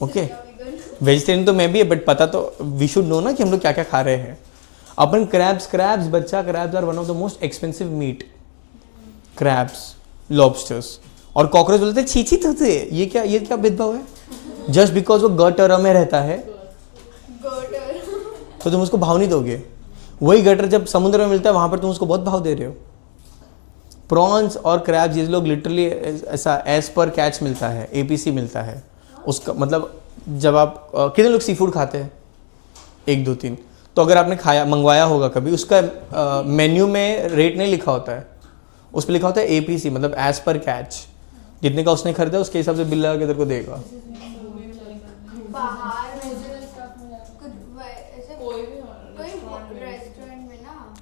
ओके, वेजिटेरियन तो मैं भी है, बट पता तो वी शुड नो ना कि हम लोग क्या क्या खा रहे हैं। अपन क्रैब्स बच्चा, crabs are one of the most expensive meat. Crabs, lobsters और कॉकरोच बोलते हैं छी होते। ये क्या भेदभाव है? जस्ट बिकॉज वो गटर में रहता है तो तुम उसको भाव नहीं दोगे। वही गटर जब समुद्र में मिलता है वहां पर तुम उसको बहुत भाव दे रहे हो। प्रॉन्स और क्रैब्स ये लोग लिटरली ऐसा एज पर कैच मिलता है, एपीसी मिलता है उसका। मतलब जब आप कितने लोग सी फूड खाते हैं? 1 2 3। तो अगर आपने खाया मंगवाया होगा कभी, उसका मेन्यू में रेट नहीं लिखा होता है, उस पर लिखा होता है एपीसी, मतलब एज पर कैच। जितने का उसने खरीदा उसके हिसाब से बिल लगा के तेरे को देगा।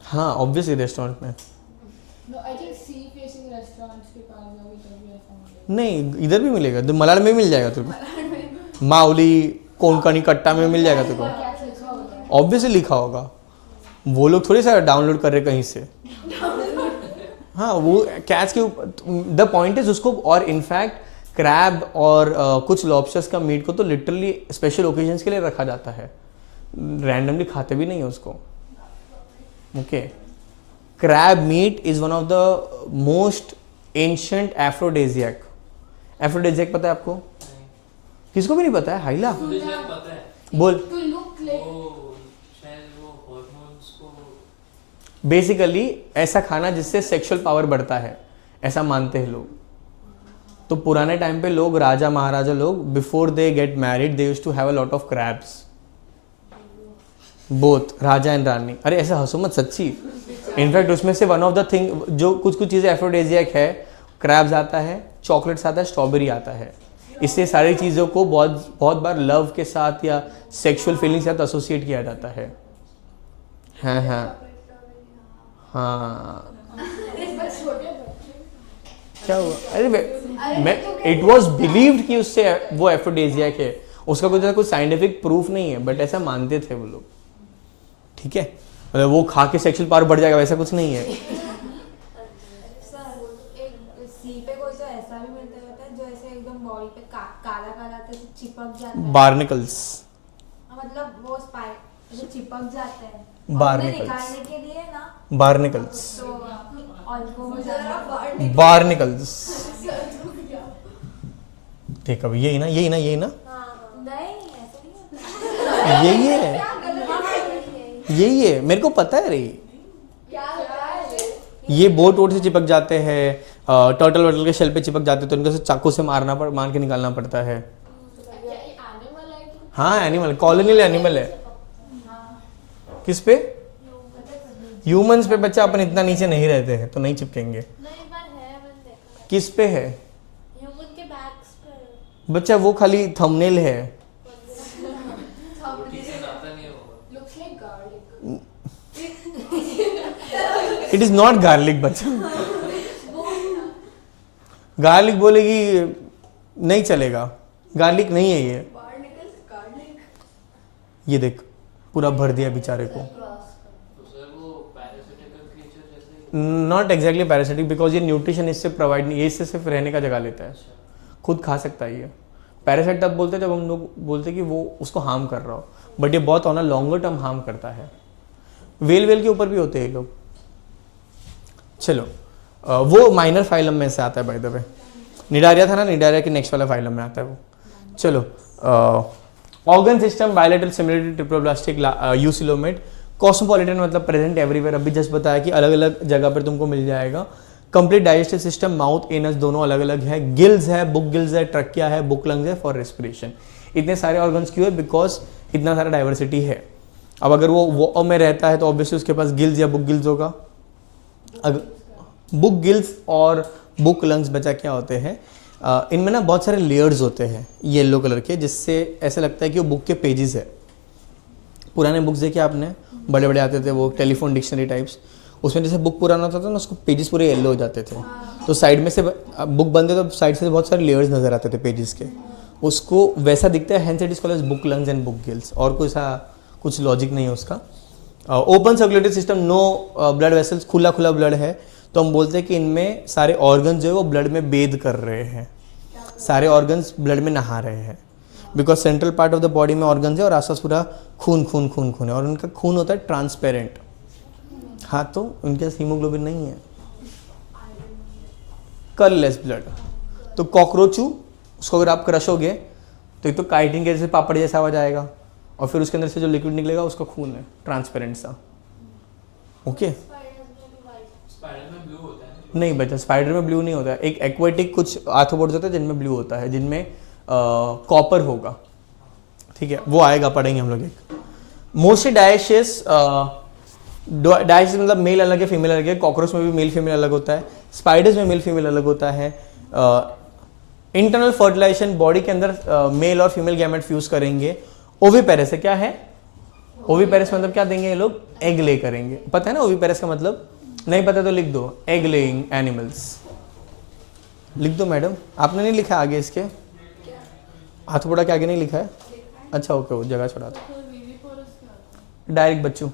हाँ ऑब्वियसली रेस्टोरेंट में नहीं, इधर भी मिलेगा, तो मलाड में भी मिल जाएगा तेरे को। माउली, कोंकणी, कट्टा में मिल जाएगा तेरे को। ऑब्वियसली लिखा होगा, वो लोग थोड़ी सा डाउनलोड कर रहे कहीं से। हाँ वो कैच के द पॉइंट इज उसको, और इनफैक्ट क्रैब और कुछ लॉबस्टर्स का मीट को तो लिटरली स्पेशल ओकेजन्स के लिए रखा जाता है, रैंडमली खाते भी नहीं है उसको। Okay, crab meat is one of the most ancient aphrodisiac. Aphrodisiac पता है आपको? किसको भी नहीं पता है? हाइला बोल। बेसिकली ऐसा खाना जिससे सेक्सुअल पावर बढ़ता है, ऐसा मानते हैं लोग। तो पुराने टाइम पे लोग, राजा महाराजा लोग, before they get married they used to have a lot of crabs, both raja and rani. अरे ऐसा हंसो मत, सच्ची। इनफैक्ट उसमें से वन ऑफ द थिंग, जो कुछ चीज़ें एफ्रोडेजियक है, क्रैब्स आता है, चॉकलेट्स आता है, स्ट्रॉबेरी आता है। इससे सारी चीज़ों को बहुत बार लव के साथ या सेक्सुअल फीलिंग्स के साथ एसोसिएट किया जाता है। हाँ हाँ हाँ, क्या हुआ? अरे मैं इट वॉज बिलीव्ड कि उससे वो एफ्रोडेजियक है। उसका कुछ साइंटिफिक प्रूफ नहीं है, बट ऐसा मानते थे वो लोग। ठीक है, मतलब वो खा के सेक्सुअल पावर बढ़ जाएगा वैसा कुछ नहीं है। चिपक जाता है, बार्निकल्स, मतलब वो जो चिपक जाता है बार्निकल्स, निकालने के लिए ना बार्निकल्स, तो अल्कोहल बार्निकल्स। देख अब यही ना नहीं ऐसा नहीं यही है, यही है, मेरे को पता है रे। ये बोट वोट से चिपक जाते हैं, टर्टल वर्टल के शेल पे चिपक जाते हैं, तो इनको चाकू से मार के निकालना पड़ता है। हाँ एनिमल, कॉलोनियल एनिमल है। किस पे? ह्यूमंस पे बच्चा, अपन इतना नीचे नहीं रहते हैं तो नहीं चिपकेंगे। किस पे है बच्चा? वो खाली थंबनेल है। इट इज नॉट गार्लिक बच्चा। गार्लिक बोलेगी नहीं चलेगा, गार्लिक नहीं है ये। ये देख पूरा भर दिया बेचारे को। नॉट एग्जैक्टली पैरासिटिक, बिकॉज ये न्यूट्रिशन इससे प्रोवाइड नहीं, ये इससे सिर्फ रहने का जगह लेता है, खुद खा सकता है ये। पैरासाइट तब बोलते हैं जब हम लोग बोलते हैं कि वो उसको हार्म कर रहा हो, बट ये बहुत on a longer term harm करता है। वेल के ऊपर भी होते हैं ये लोग। चलो वो माइनर फाइलम में से आता है बाय द वे। निडारिया था ना, निडारिया के नेक्स्ट वाला फाइलम में आता है वो। चलो organ system, bilateral similarity, triploblastic, eucoelomate, cosmopolitan मतलब प्रेजेंट एवरीवेयर। अभी जस्ट बताया कि अलग अलग जगह पर तुमको मिल जाएगा। Complete digestive system, mouth anus दोनों अलग अलग है। गिल्स है, बुक गिल्स है, ट्रकिया है, बुक लंग्स है फॉर रेस्पिरेशन। इतने सारे ऑर्गन्स क्यों है? बिकॉज इतना सारा डाइवर्सिटी है। अब अगर वो में रहता है तो ऑब्वियसली उसके पास गिल्स या बुक गिल्स होगा। अगर बुक गिल्स और बुक लंग्स बचा क्या होते हैं, इनमें ना बहुत सारे लेयर्स होते हैं येलो कलर के, जिससे ऐसा लगता है कि वो बुक के पेजेस है। पुराने बुक्स देखे आपने, बड़े बड़े आते थे वो टेलीफोन डिक्शनरी टाइप्स, उसमें जैसे बुक पुराना होता था ना, उसको पेजेस पूरे येलो हो जाते थे। तो साइड में से बुक बंद है तो साइड से बहुत सारे लेयर्स नजर आते थे पेजेस के, उसको वैसा दिखता है। Hence it is called as book lungs and book gills. और कोई सा कुछ लॉजिक नहीं है उसका। Open circulatory system, no blood vessels, खुला खुला ब्लड है, तो हम बोलते हैं कि इनमें सारे ऑर्गन्स जो है वो ब्लड में बेद कर रहे हैं, सारे ऑर्गन्स ब्लड में नहा रहे हैं, because central part of the body में ऑर्गन्स है और आसपास पूरा खून खून खून खून है, और उनका खून होता है ट्रांसपेरेंट। हाँ, तो उनके पास हीमोग्लोबिन नहीं है, कलरलेस ब्लड। तो कॉकरोचू, उसको अगर आप क्रशोगे तो एक तो काइटिन के जैसे पापड़ जैसा आवाज आएगा, और फिर उसके अंदर से जो लिक्विड निकलेगा उसका खून है, ट्रांसपेरेंट सा। ओके, नहीं बच्चा, स्पाइडर में ब्लू नहीं होता है। एक एक्वेटिक कुछ आर्थ्रोपोड्स होते हैं जिनमें ब्लू होता है, जिनमें कॉपर होगा, ठीक है, वो आएगा, पढ़ेंगे हम लोग। एक मोस्टली डायशियस, डायशियस मतलब मेल अलग है फीमेल अलग है, कॉकरोच में भी मेल फीमेल अलग होता है, स्पाइडर्स में मेल फीमेल अलग होता है। इंटरनल फर्टिलाइजेशन, बॉडी के अंदर मेल और फीमेल गैमेट फ्यूज करेंगे। ओविपेरेस है, क्या है ओविपेरेस मतलब क्या देंगे ये लोग, एग ले करेंगे। पता है ना ओविपेरेस का मतलब, नहीं पता तो लिख दो, एग लेइंग एनिमल्स लिख दो मैडम। आपने नहीं लिखा आगे इसके, आर्थ्रोपोडा के आगे नहीं लिखा है? अच्छा ओके, वो जगह छोड़ा था। डायरेक्ट बच्चों,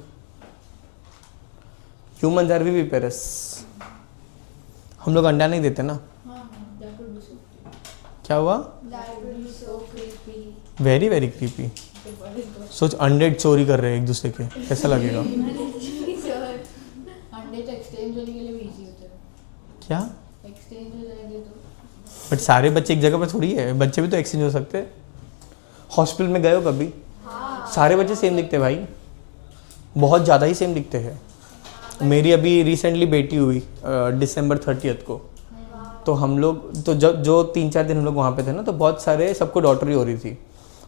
ह्यूमन आर विविपेरस, हम लोग अंडा नहीं देते ना। क्या हुआ? Very very creepy. सोच अंडे चोरी कर रहे हैं एक दूसरे के, कैसा लगेगा? अंडे तो एक्सचेंज होने के लिए भी इजी होता है। क्या एक्सचेंज हो जाएंगे तो। बट सारे बच्चे एक जगह पर थोड़ी है, बच्चे भी तो एक्सचेंज हो सकते हैं। हॉस्पिटल में गए हो कभी? सारे बच्चे सेम दिखते हैं भाई, बहुत ज़्यादा ही सेम दिखते हैं। मेरी अभी रिसेंटली बेटी हुई दिसंबर 30 को, तो हम लोग तो जो 3-4 दिन हम लोग वहाँ पे थे ना, तो बहुत सारे सबको डॉक्टरी हो रही थी,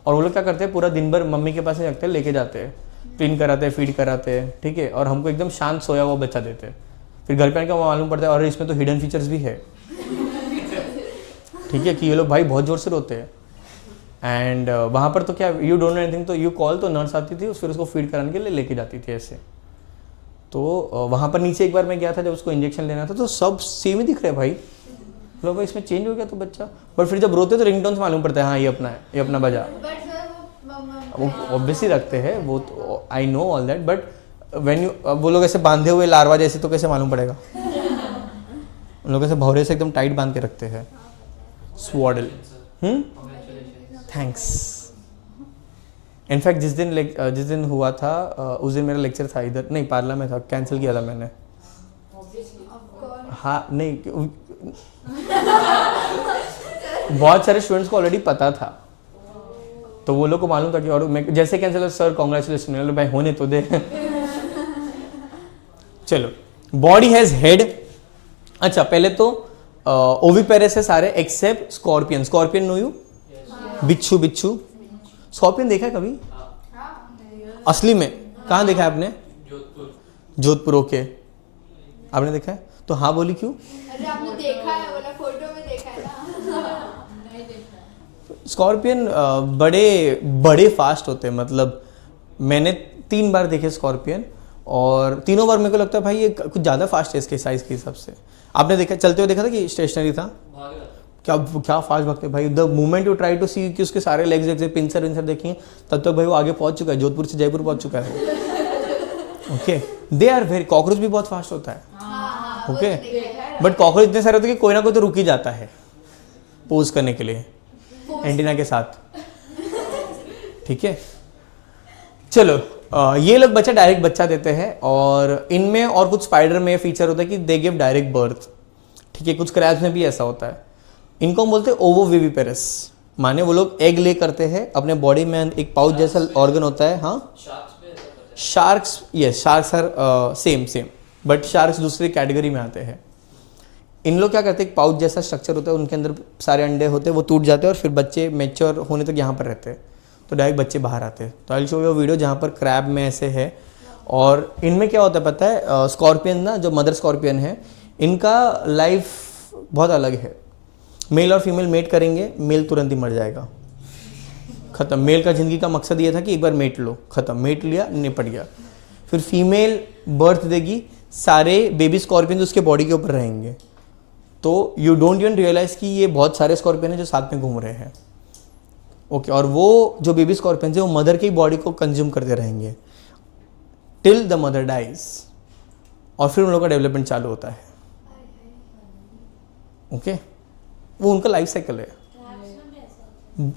और वो लोग क्या करते हैं पूरा दिन भर मम्मी के पास ही रखते हैं, लेके जाते हैं, प्रिंट कराते हैं, फीड कराते हैं, ठीक है, और हमको एकदम शांत सोया हुआ बच्चा देते हैं। फिर घर पे आने का मालूम पड़ता है और इसमें तो हिडन फीचर्स भी है, ठीक है, कि ये लोग भाई बहुत ज़ोर से रोते हैं। एंड वहाँ पर तो क्या, यू डोंट नो एनीथिंग, तो यू कॉल, तो नर्स आती थी, फिर उसको फीड कराने के लिए लेके जाती थी ऐसे। तो वहाँ पर नीचे एक बार मैं गया था, जब उसको इंजेक्शन लेना था, तो सब सेम ही दिख रहे भाई, लोग इसमें चेंज हो गया तो बच्चा। बट फिर जब रोते तो रिंगटोन से मालूम पड़ता है, हाँ ये अपना है, ये अपना बजा। वो ऑब्वियसली रखते हैं वो, तो I know all that, but when you, वो लोग ऐसे बांधे हुए लार्वा जैसे, तो कैसे मालूम पड़ेगा? उन लोग ऐसे भौरे से एकदम टाइट बांध के रखते हैं। स्वॉडल, थैंक्स। इनफैक्ट जिस दिन हुआ था, उस दिन मेरा लेक्चर था इधर, नहीं पार्ला में था, कैंसिल किया था मैंने। हाँ नहीं, बहुत सारे स्टूडेंट्स को ऑलरेडी पता था, तो वो लोग को मालूम था कि, और मैं जैसे कैंसिल, सर कॉन्ग्रेचुलेशन, भाई होने तो दे। चलो, बॉडी हैज हेड। अच्छा पहले तो ओविपेरस है सारे except scorpion. Scorpion know you? बिच्छू, बिच्छू स्कॉर्पियन देखा है कभी? असली में कहाँ देखा है आपने? जोधपुर। ओके, आपने देखा है तो हाँ बोली क्यों? अरे आपने देखा है, बोला फोटो में देखा है ना। नहीं देखा। स्कॉर्पियन बड़े बड़े फास्ट होते हैं, मतलब मैंने 3 बार देखे स्कॉर्पियन, और तीनों बार मेरे को लगता है भाई ये कुछ ज़्यादा फास्ट है इसके साइज के हिसाब से। आपने देखा, चलते हुए देखा था कि स्टेशनरी था? क्या फास्ट भागते भाई। The moment you try to see कि उसके सारे लेग्स जैसे पिंसर विंसर देखें, तब तक भाई वो आगे पहुंच चुका है, जोधपुर से जयपुर पहुंच चुका है। Okay, they are very, cockroach भी बहुत फास्ट होता है। ओके, बट कॉकरोच इतने सारे होते हैं कि कोई ना कोई तो रुक ही जाता है पोज करने के लिए एंटीना के साथ, ठीक है। चलो, ये लोग बच्चा डायरेक्ट बच्चा देते हैं, और इनमें और कुछ स्पाइडर में फीचर होता है कि दे गिव डायरेक्ट बर्थ, ठीक है। कुछ क्रैब्स में भी ऐसा होता है। इनको हम बोलते हैं ओवोविविपेरस, माने वो लोग एग ले करते हैं, अपने बॉडी में एक पाउच जैसा ऑर्गन होता है। हाँ, sharks, yes sharks are same, but sharks दूसरी कैटेगरी में आते हैं। इन लोग क्या करते हैं, एक पाउच जैसा स्ट्रक्चर होता है, उनके अंदर सारे अंडे होते हैं, वो टूट जाते हैं, और फिर बच्चे मैच्योर होने तक यहाँ पर रहते हैं, तो डायरेक्ट बच्चे बाहर आते हैं। तो आई विल शो यू वीडियो जहाँ पर क्रैब में ऐसे है। और इनमें क्या होता है पता है, स्कॉर्पियन ना, जो मदर स्कॉर्पियन है, इनका लाइफ बहुत अलग है। मेल और फीमेल मेट करेंगे, मेल तुरंत ही मर जाएगा, खत्म। मेल का जिंदगी का मकसद ये था कि एक बार मेट लो, खत्म, मेट लिया, निपट गया। फिर फीमेल बर्थ देगी, सारे बेबी स्कॉर्पियन उसके बॉडी के ऊपर रहेंगे। तो यू डोंट इवन रियलाइज कि ये बहुत सारे स्कॉर्पियन हैं जो साथ में घूम रहे हैं। ओके, और वो जो बेबी स्कॉर्पियन है वो मदर की बॉडी को कंज्यूम करते रहेंगे। टिल द मदर डाइज, और फिर उन लोगों का डेवलपमेंट चालू होता है। ओके वो उनका लाइफ साइकिल है।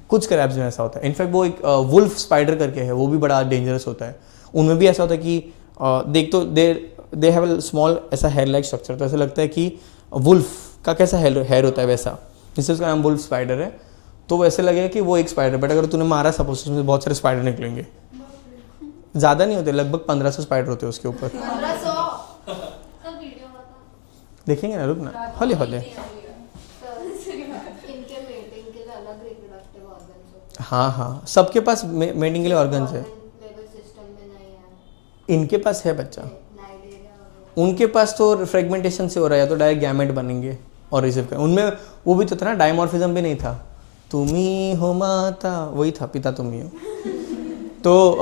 कुछ क्रैब्स में ऐसा होता है। इनफैक्ट वो एक वुल्फ स्पाइडर करके है, वो भी बड़ा डेंजरस होता है। उनमें भी ऐसा होता है कि देख तो दे हैव अ स्मॉल ऐसा हेयर लाइक स्ट्रक्चर, तो ऐसा लगता है कि वुल्फ का कैसा हेयर होता है वैसा, जिससे उसका नाम वुल्फ स्पाइडर है। तो वैसे लगेगा कि वो एक स्पाइडर, बट अगर तूने मारा सपोज उसमें बहुत सारे स्पाइडर निकलेंगे। ज़्यादा नहीं होते, लगभग 1500 स्पाइडर होते हैं उसके ऊपर। 1500 देखेंगे ना, रुक ना, हौले हौले। इनके मेटिंग के लिए अलग रिप्रोडक्टिव ऑर्गन्स होते हाँ हाँ, सबके पास मेटिंग के लिए ऑर्गन्स है। लेवल सिस्टम में नहीं है। इनके पास है बच्चा, नाइजीरिया और उनके पास तो फ्रेगमेंटेशन से हो रहा है, या तो डायरेक्ट गैमेट बनेंगे और रिसीव कर। उनमें वो भी तो था ना, डायमॉर्फिज्म भी नहीं था। तुम ही हो माता, वही था, पिता तुम ही हो। तो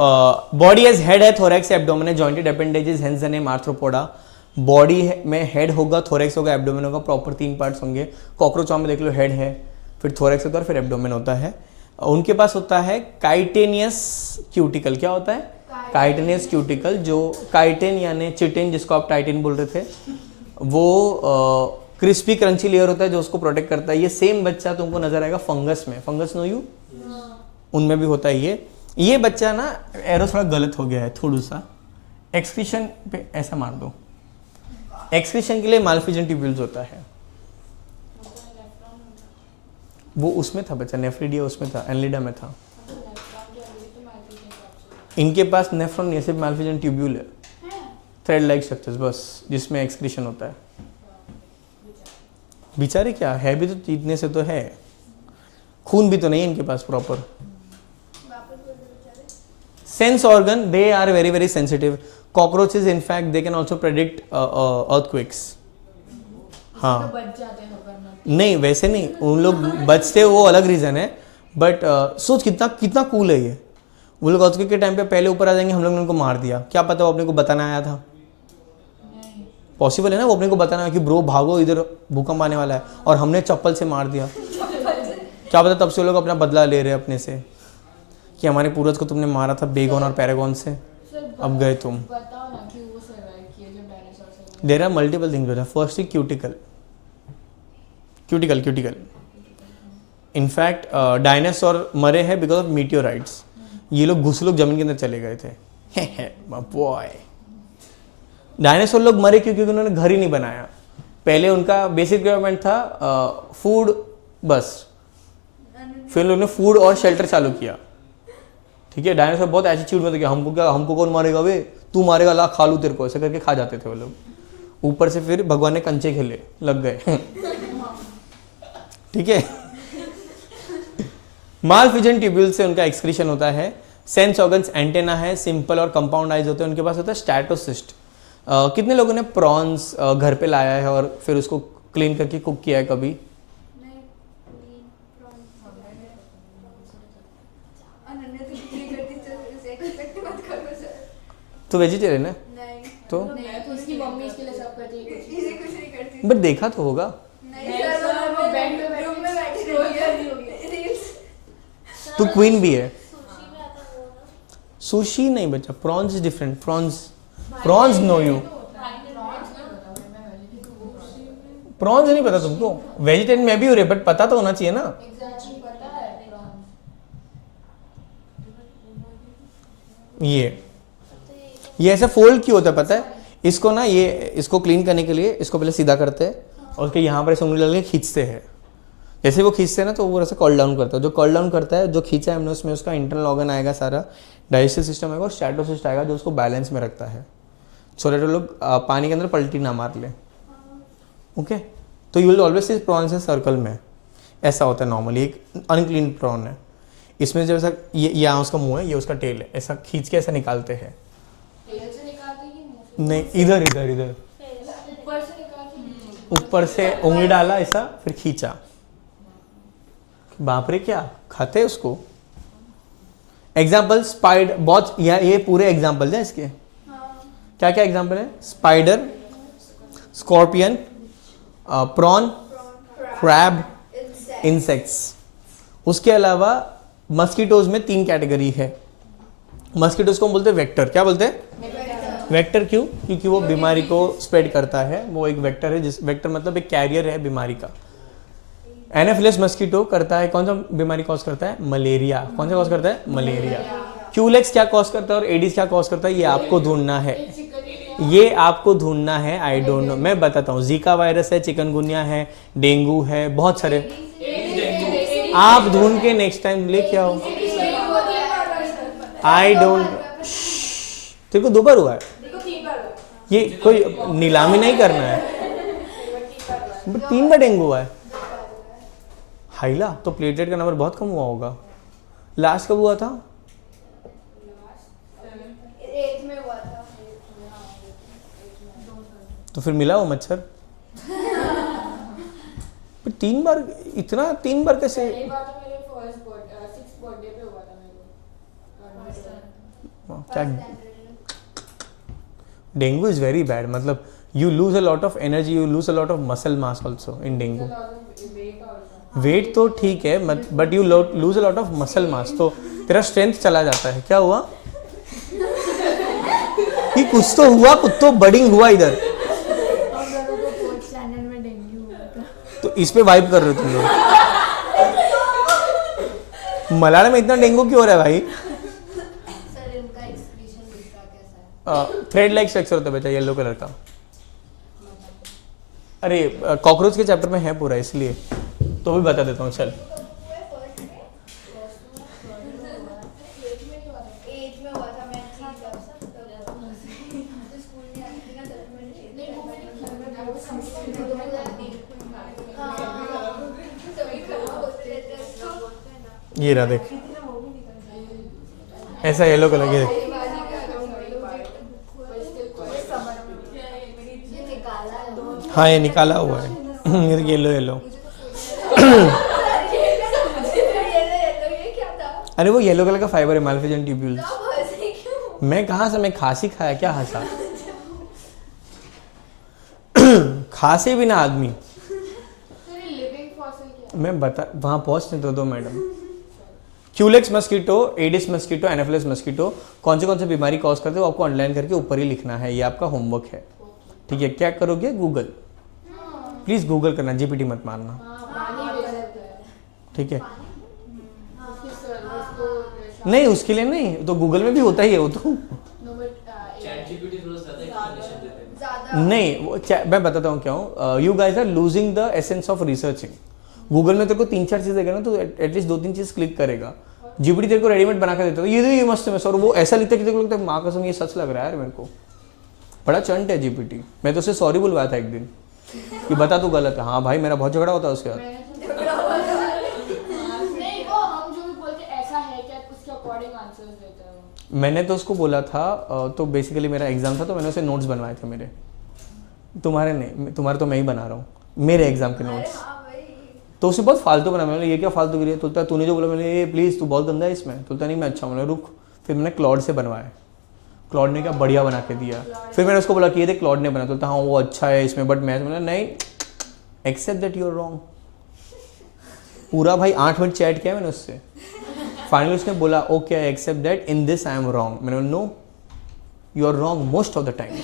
बॉडी एज हेड है, थोरैक्स एब्डोमेन है, jointed appendages, hence the name arthropoda. Body में हेड होगा, थोरैक्स होगा, एब्डोमेन होगा, प्रॉपर 3 पार्ट्स होंगे। कॉकरोच में देख लो, हेड है, फिर थोरैक्स होता है, फिर एब्डोमेन होता है। उनके पास होता है काइटेनियस क्यूटिकल। क्या होता है? काइटेनियस क्यूटिकल, जो काइटेन यानी चिटिन, जिसको आप टाइटिन बोल रहे थे, वो क्रिस्पी क्रंची लेयर होता है जो उसको प्रोटेक्ट करता है। ये सेम बच्चा तुमको नजर आएगा फंगस में, फंगस नो यू, उनमें भी होता है ये बच्चा ना, एरो थोड़ा गलत हो गया है थोड़ा सा। एक्सक्रीशन पे ऐसा मार दो, एक्सक्रीशन के लिए माल्फिजन ट्यूब्यूल्स होता है। वो उसमें था बच्चा, नेफ्रिडिया उसमें था, एनलिडा में था। इनके पास नेफ्रॉन नहीं है, सिर्फ माल्फिजन ट्यूब्यूल है, थ्रेड लाइक स्ट्रक्चर्स बस, जिसमें एक्सक्रीशन होता है। बेचारे क्या है, भी तो जीतने से तो है, खून भी तो नहीं है इनके पास proper. Sense organ, they are very very sensitive. Cockroaches in fact they can also predict earthquakes. हाँ बच जाते हैं नहीं, वैसे नहीं, उन लोग बचते वो अलग रीज़न है, बट सोच कितना कितना कूल है ये। वो लोग अर्थक्वेक के टाइम पे पहले ऊपर आ जाएंगे, हम लोग ने उनको मार दिया, क्या पता वो अपने को बताना आया था। पॉसिबल है ना, वो अपने को बताना है कि ब्रो भागो, इधर भूकंप आने वाला है, और हमने चप्पल से मार दिया। क्या पता तब से वो लोग अपना बदला ले रहे हैं अपने से, कि हमारे पूर्वज को तुमने मारा था बेगोन और पैरागॉन से, अब गए तुम। बताओ ना कि वो सर्वाइव किए जो डायनासोर से। There are multiple things. First is cuticle. In fact dinosaur मरे हैं बिकॉज ऑफ मीटियोराइट्स। ये लोग घुस लोग जमीन के अंदर चले गए थे। बॉय, डायनासोर लोग मरे क्योंकि उन्होंने घर ही नहीं बनाया। पहले उनका बेसिक रिक्वायरमेंट था फूड बस, फिर लोगों ने फूड और शेल्टर चालू किया। ठीक है, डायनासोर बहुत एटीट्यूड में थे कि हमको कौन मारेगा वे, तू मारेगा, ला खा लू तेरे को, ऐसे करके खा जाते थे वो लोग। ऊपर से फिर भगवान ने कंचे खेले, लग गए। ठीक है। मालफिजन ट्यूब्यूल से उनका एक्सक्रीशन होता है। सेंस ऑर्गन्स, एंटेना है, सिंपल और कंपाउंड आइज होते हैं। उनके पास होता है स्टैटोसिस्ट। कितने लोगों ने प्रॉन्स घर पे लाया है और फिर उसको क्लीन करके कुक किया है कभी? तो वेजिटेरियन है तो उसकी मम्मी इसके लिए सब करती है, कुछ नहीं करती। बट देखा तो होगा। नहीं सर, वो बेडरूम में बैठी रहती है, रील्स। तो क्वीन भी है। सुशी नहीं बच्चा, prawns is different. Prawns know you, prawns नहीं पता तुमको? वेजिटेरियन में भी हो रहे, बट पता तो होना चाहिए ना। एग्जैक्टली पता है प्रॉन्स। ये ऐसा फोल्ड क्यों होता है पता है? इसको ना, ये इसको क्लीन करने के लिए इसको पहले सीधा करते हैं और उसके यहाँ पर ऐसे उंगली लगा के खींचते हैं। जैसे वो खींचते हैं ना तो वो ऐसे कर्ल डाउन करता है। जो कर्ल डाउन करता है, जो खींचा है हमने, उसमें उसका इंटरनल ऑर्गन आएगा, सारा डाइजेस्टिव सिस्टम आएगा और स्टैटोसिस्ट आएगा जो उसको बैलेंस में रखता है, सो दैट लोग पानी के अंदर पलटी ना मार ले। ओके, तो you will always see prawns है सर्कल में, ऐसा होता है नॉर्मली। एक अनक्लीन प्रॉन है, इसमें जब ऐसा ये यहाँ उसका मुंह है, ये उसका टेल है, ऐसा खींच के ऐसा निकालते हैं। तेल से निकालते कि मुंह से? नहीं, इधर इधर इधर ऊपर से निकालते। ऊपर से उंगली डाला ऐसा, फिर खींचा। बाप रे, क्या खाते हैं उसको? एग्जाम्पल स्पाइडर, बहुत ये पूरे एग्जाम्पल है इसके। क्या क्या एग्जाम्पल है? Spider, scorpion, prawn, crab, insects. उसके अलावा मस्कीटोज में 3 कैटेगरी है। मस्कीटोज को हम बोलते हैं वेक्टर। क्या बोलते हैं? वेक्टर क्यों? क्योंकि वो बीमारी को स्प्रेड करता है, वो एक वेक्टर है, जिस वेक्टर मतलब एक कैरियर है बीमारी का। एनाफिलिस मस्कीटो करता है, कौन सा बीमारी कॉज करता है? मलेरिया। कौन सा कॉज करता है? मलेरिया। क्यूलेक्स क्या कॉज करता है और एडिस क्या कॉज करता है? ये आपको ढूंढना है, ये आपको ढूंढना है। आई डोंट नो, मैं बताता हूँ। जीका वायरस है, चिकनगुनिया है, डेंगू है, बहुत सारे। आप ढूंढ के नेक्स्ट टाइम लेके आओ। आई डोंट, तेरे को 2 बार हुआ है? ये कोई नीलामी नहीं करना है, बट 3 बार डेंगू हुआ है। हाइला, तो प्लेटलेट का नंबर बहुत कम हुआ होगा। लास्ट कब हुआ था? 8 में हुआ था। तो फिर मिला वो मच्छर? पर 3 बार, इतना 3 बार कैसे? पहली बार तो मेरे फर्स्ट बर्थडे 6th बर्थडे पे हुआ था मेरे को। क्या? डेंगू इज वेरी बैड, मतलब you lose a lot of energy, you lose a lot of muscle mass also in dengue. Weight तो ठीक है, but you lose a lot of muscle mass, तो तेरा स्ट्रेंथ चला जाता है। क्या हुआ? कि कुछ तो हुआ, कुछ तो बडिंग हुआ इधर। चैनल में डेंगू हुआ था। तो इस पे वाइब कर रहे हो तुम लोग। मलाला में इतना डेंगू क्यों हो रहा है भाई? सर इनका एक्सप्रेशन दूसरा कैसा है? थ्रेड लाइक स्ट्रक्चर होता है बेटा, येलो कलर का। अरे कॉकरोच के चैप्टर में है पूरा, इसलिए तो भी बता देता हूँ। चल, 8 में हुआ था। मैं थी जब स्कूल में आई थी ना, तब मैंने सभी खराब होते रहते हैं उसको। ये रहा देख, ऐसा येलो कलर के। हाँ, ये निकाला हुआ है। ये येलो येलो। ये क्या था? अरे वो येलो कलर का फाइबर है, माल्फिजन ट्यूब्यूल्स। आप हंसे क्यों? मैं कहाँ से, मैं खांसी खाया क्या हंसा? खांसी भी ना आदमी। लिविंग फॉसिल क्या? मैं बता, वहां पहुंचने तो दो madam. Culex mosquito, Aedes mosquito, Anopheles mosquito कौन से बीमारी कॉज करते हो आपको ऑनलाइन करके ऊपर ही लिखना है, ये आपका होमवर्क है। ठीक है, क्या करोगे? गूगल, प्लीज गूगल करना, जीपीटी मत मारना। ठीक है, नहीं उसके लिए नहीं, तो गूगल में भी होता ही है वो तो। नहीं वो मैं बताता हूँ क्या हूँ। You guys are losing the essence of researching. Google में तेरे को 3-4 चीज़ देगा ना, तो एटलीस्ट 2-3 चीज़ क्लिक करेगा। जीपीटी तेरे को रेडीमेड बना कर देता है, ये मस्त है, और वो ऐसा लिखता है कि तेरे को लगता है माँ कसम ये सच लग रहा है यार मेरे को। बड़ा चंट है जीपीटी। मैं तो उसे सॉरी बुलवाया था एक दिन कि बता तू गलत है। हाँ भाई, मेरा बहुत झगड़ा होता है उसके साथ। नहीं, वो हम जो भी बोलते ऐसा है क्या, उसके अकॉर्डिंग आंसर्स देता है। मैंने तो उसको बोला था, तो बेसिकली मेरा एग्जाम था, तो मैंने उसे नोट्स बनवाए थे मेरे। तुम्हारे नहीं, तुम्हारे तो मैं ही बना रहा हूँ, मेरे एग्जाम के नोट्स। तो उसने बहुत फालतू बना। मैंने ये क्या फालतू गिरी है? बोलता है तूने जो बोला। मैंने ये प्लीज़ तू बहुत गंदा है इसमें। बोलता नहीं मैं अच्छा हूँ। रुक, फिर मैंने क्लॉड से बनवाया। क्लॉड ने क्या बढ़िया बना के दिया। फिर मैंने उसको बोला कि ये देख क्लॉड ने बना। बोलता हाँ वो अच्छा है इसमें, बट मैं नहीं, accept that you are wrong. पूरा भाई 8 मिनट चैट किया मैंने उससे। फाइनली उसने बोला okay I accept that, in this I am wrong. मैंने no, you are wrong most of the times.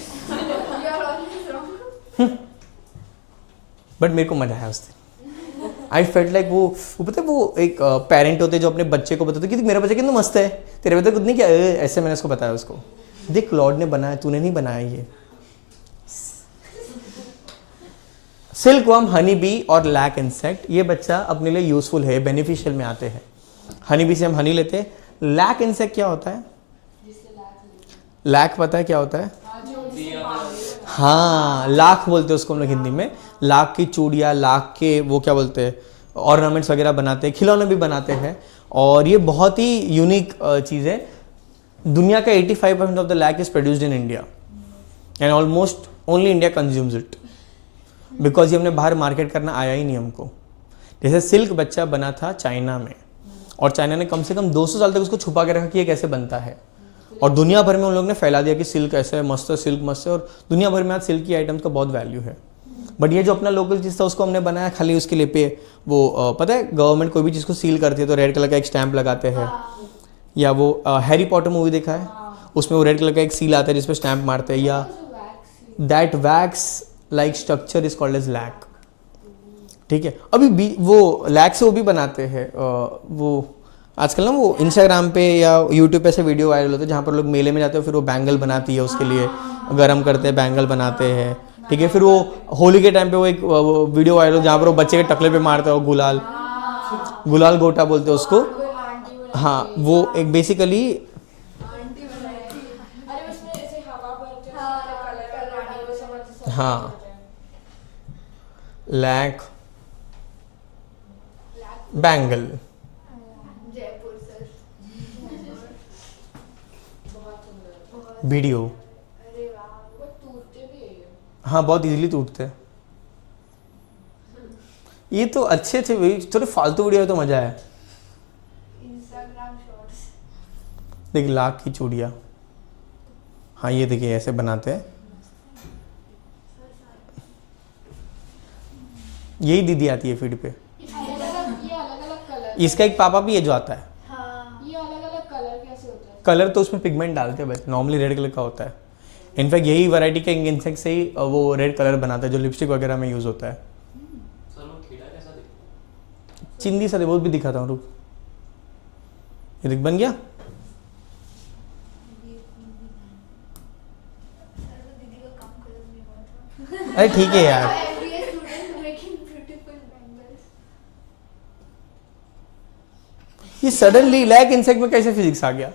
But मेरे को मजा आया उस दिन। आई फेल्ट लाइक वो पता है वो एक पेरेंट होते जो अपने बच्चे को बताते कि मेरा बच्चा कितना मस्त है, तेरे बच्चे कुछ नहीं किया ऐसे। मैंने उसको बताया उसको, देख लॉर्ड ने बनाया, तूने नहीं बनाया ये। सिल्क वर्म, हनी बी और लैक इंसेक्ट, ये बच्चा अपने लिए यूजफुल है, बेनिफिशियल में आते हैं। हनी बी से हम हनी लेते हैं। लैक इंसेक्ट क्या होता है? लैक पता है क्या होता है? हाँ, लाख बोलते हैं उसको हम लोग हिंदी में। लाख की चूड़ियाँ, लाख के वो क्या बोलते हैं, ऑर्नामेंट्स वगैरह बनाते हैं, खिलौने भी बनाते हैं। और ये बहुत ही यूनिक चीज़ है। दुनिया का 85% of the lac is produced in India and almost only India consumes it, because ये हमने बाहर मार्केट करना आया ही नहीं हमको। जैसे सिल्क बच्चा बना था चाइना में, और चाइना ने कम से कम 200 साल तक उसको छुपा के रखा कि ये कैसे बनता है, और दुनिया भर में उन लोगों ने फैला दिया कि सिल्क ऐसे है, मस्त है, सिल्क मस्त है। और दुनिया भर में आज सिल्क की आइटम्स का बहुत वैल्यू है। बट ये जो अपना लोकल चीज़ था उसको हमने बनाया खाली उसके लिए पे वो पता है गवर्नमेंट कोई भी चीज़ को सील करती है तो रेड कलर का एक स्टैंप लगाते हैं। या वो हैरी पॉटर मूवी देखा है, उसमें वो रेड कलर का एक सील आता है जिस पे स्टैम्प मारते हैं, या that wax like structure is called as lac. ठीक है, अभी वो लैक से वो भी बनाते हैं, वो आजकल ना वो इंस्टाग्राम पे या यूट्यूब पे ऐसे वीडियो वायरल होते हैं जहाँ पर लोग मेले में जाते हैं, फिर वो बैंगल बनाती है उसके लिए, गरम करते हैं, बैंगल बनाते हैं। ठीक है, फिर वो होली के टाइम पे वो एक वीडियो वायरल हो जहाँ पर वो बच्चे के टकले पे मारते हैं वो गुलाल गोटा बोलते हैं उसको। हाँ, वो एक बेसिकली आंटी बनाई। अरे उसमें ऐसे हवा भरते हैं, हाँ, कलर वाला वो समझ हाँ लैक बैंगल जयपुर सर। बहुत सुंदर। वीडियो। अरे वाह, वो टूटते भी है ये। हाँ, बहुत इजीली टूटते हैं। ये तो अच्छे थे, थोड़े फालतू वीडियो तो मजा है। Instagram shorts. देख, लाख की चूड़ियाँ। हाँ, ये देखिए ऐसे बनाते हैं। यही दीदी आती है फीड पे। ये अलग अलग कलर, इसका एक पापा भी है जो आता है। हाँ, ये अलग अलग कलर कैसे होता है? कलर तो उसमें पिगमेंट डालते हैं बस, नॉर्मली रेड कलर का होता है। इनफैक्ट यही वैरायटी के इंसेक्ट से ही वो रेड कलर बनाता है जो लिपस्टिक वगैरह में यूज़ होता है। सर वो कीड़ा कैसा दिखता है? चिंदी सा वो भी दिखाता हूँ, रुक। ये देख बन गया। सर तो दीदी का काम खत्म नहीं हुआ था। अरे ठीक है यार, MBA student making beautiful bangles. ये सडनली लैक इंसेक्ट में कैसे फिजिक्स आ गया?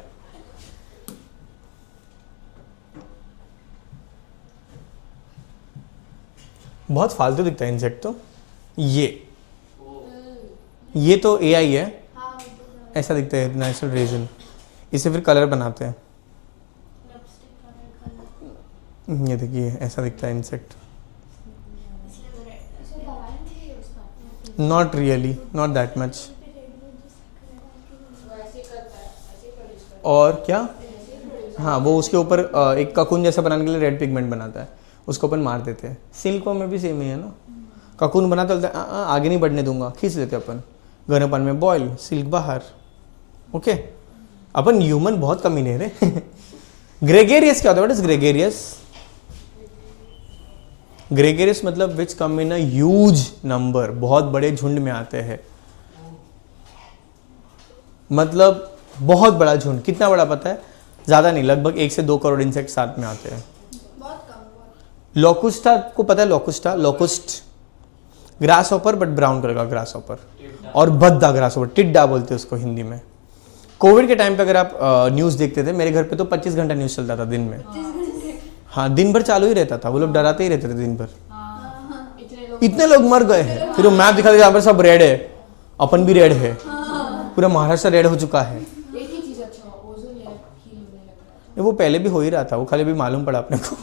बहुत फालतू दिखता है इंसेक्ट तो। ये तो एआई है, हाँ, वो तो ऐसा दिखता है नेचुरल रीजन। इसे फिर कलर बनाते हैं। Lipstick colour. ये देखिए ऐसा दिखता है इंसेक्ट। ऐसे दवाई नहीं है उसका? Not really, not that much. वो ऐसे करता है, ऐसे प्रोड्यूस करता और क्या, हाँ वो उसके ऊपर एक ककून जैसा बनाने के लिए रेड पिगमेंट बनाता है, उसको अपन मार देते हैं। सिल्क में भी सेम ही है ना, ककून बनाते बोलते हैं आगे नहीं बढ़ने दूंगा, खींच देते अपन, गर्म पानी में बॉयल, सिल्क बाहर। ओके, अपन ह्यूमन बहुत कमीने रे। ग्रेगेरियस क्या होता है? What is gregarious? ग्रेगेरियस मतलब विच कम इन अ ह्यूज नंबर, बहुत बड़े झुंड में आते हैं। मतलब बहुत बड़ा झुंड। कितना बड़ा पता है? ज़्यादा नहीं, लगभग 1 से 2 करोड़ इंसेक्ट साथ में आते हैं। बहुत कम, बहुत। लोकुस्टा को पता है? लोकुस्टा, लोकुस्ट ग्रास ऑपर, बट ब्राउन कलर का ग्रास ऑपर, और भद्दा ग्रास ऑपर, टिड्डा बोलते हैं उसको हिंदी में। कोविड के टाइम पे अगर आप न्यूज़ देखते थे, मेरे घर पे तो 25 घंटा न्यूज़ चलता था दिन में। हाँ, दिन भर चालू ही रहता था, वो लोग डराते ही रहते थे दिन भर। है। इतने लोग मर गए हैं, फिर वो मैप दिखा दे यहाँ पर सब रेड है, अपन भी रेड है, पूरा महाराष्ट्र रेड हो चुका है। एक ही चीज अच्छा, ओजोन लेयर हील होने लग रहा है। वो पहले भी हो ही रहा था, वो खाली भी मालूम पड़ा अपने को।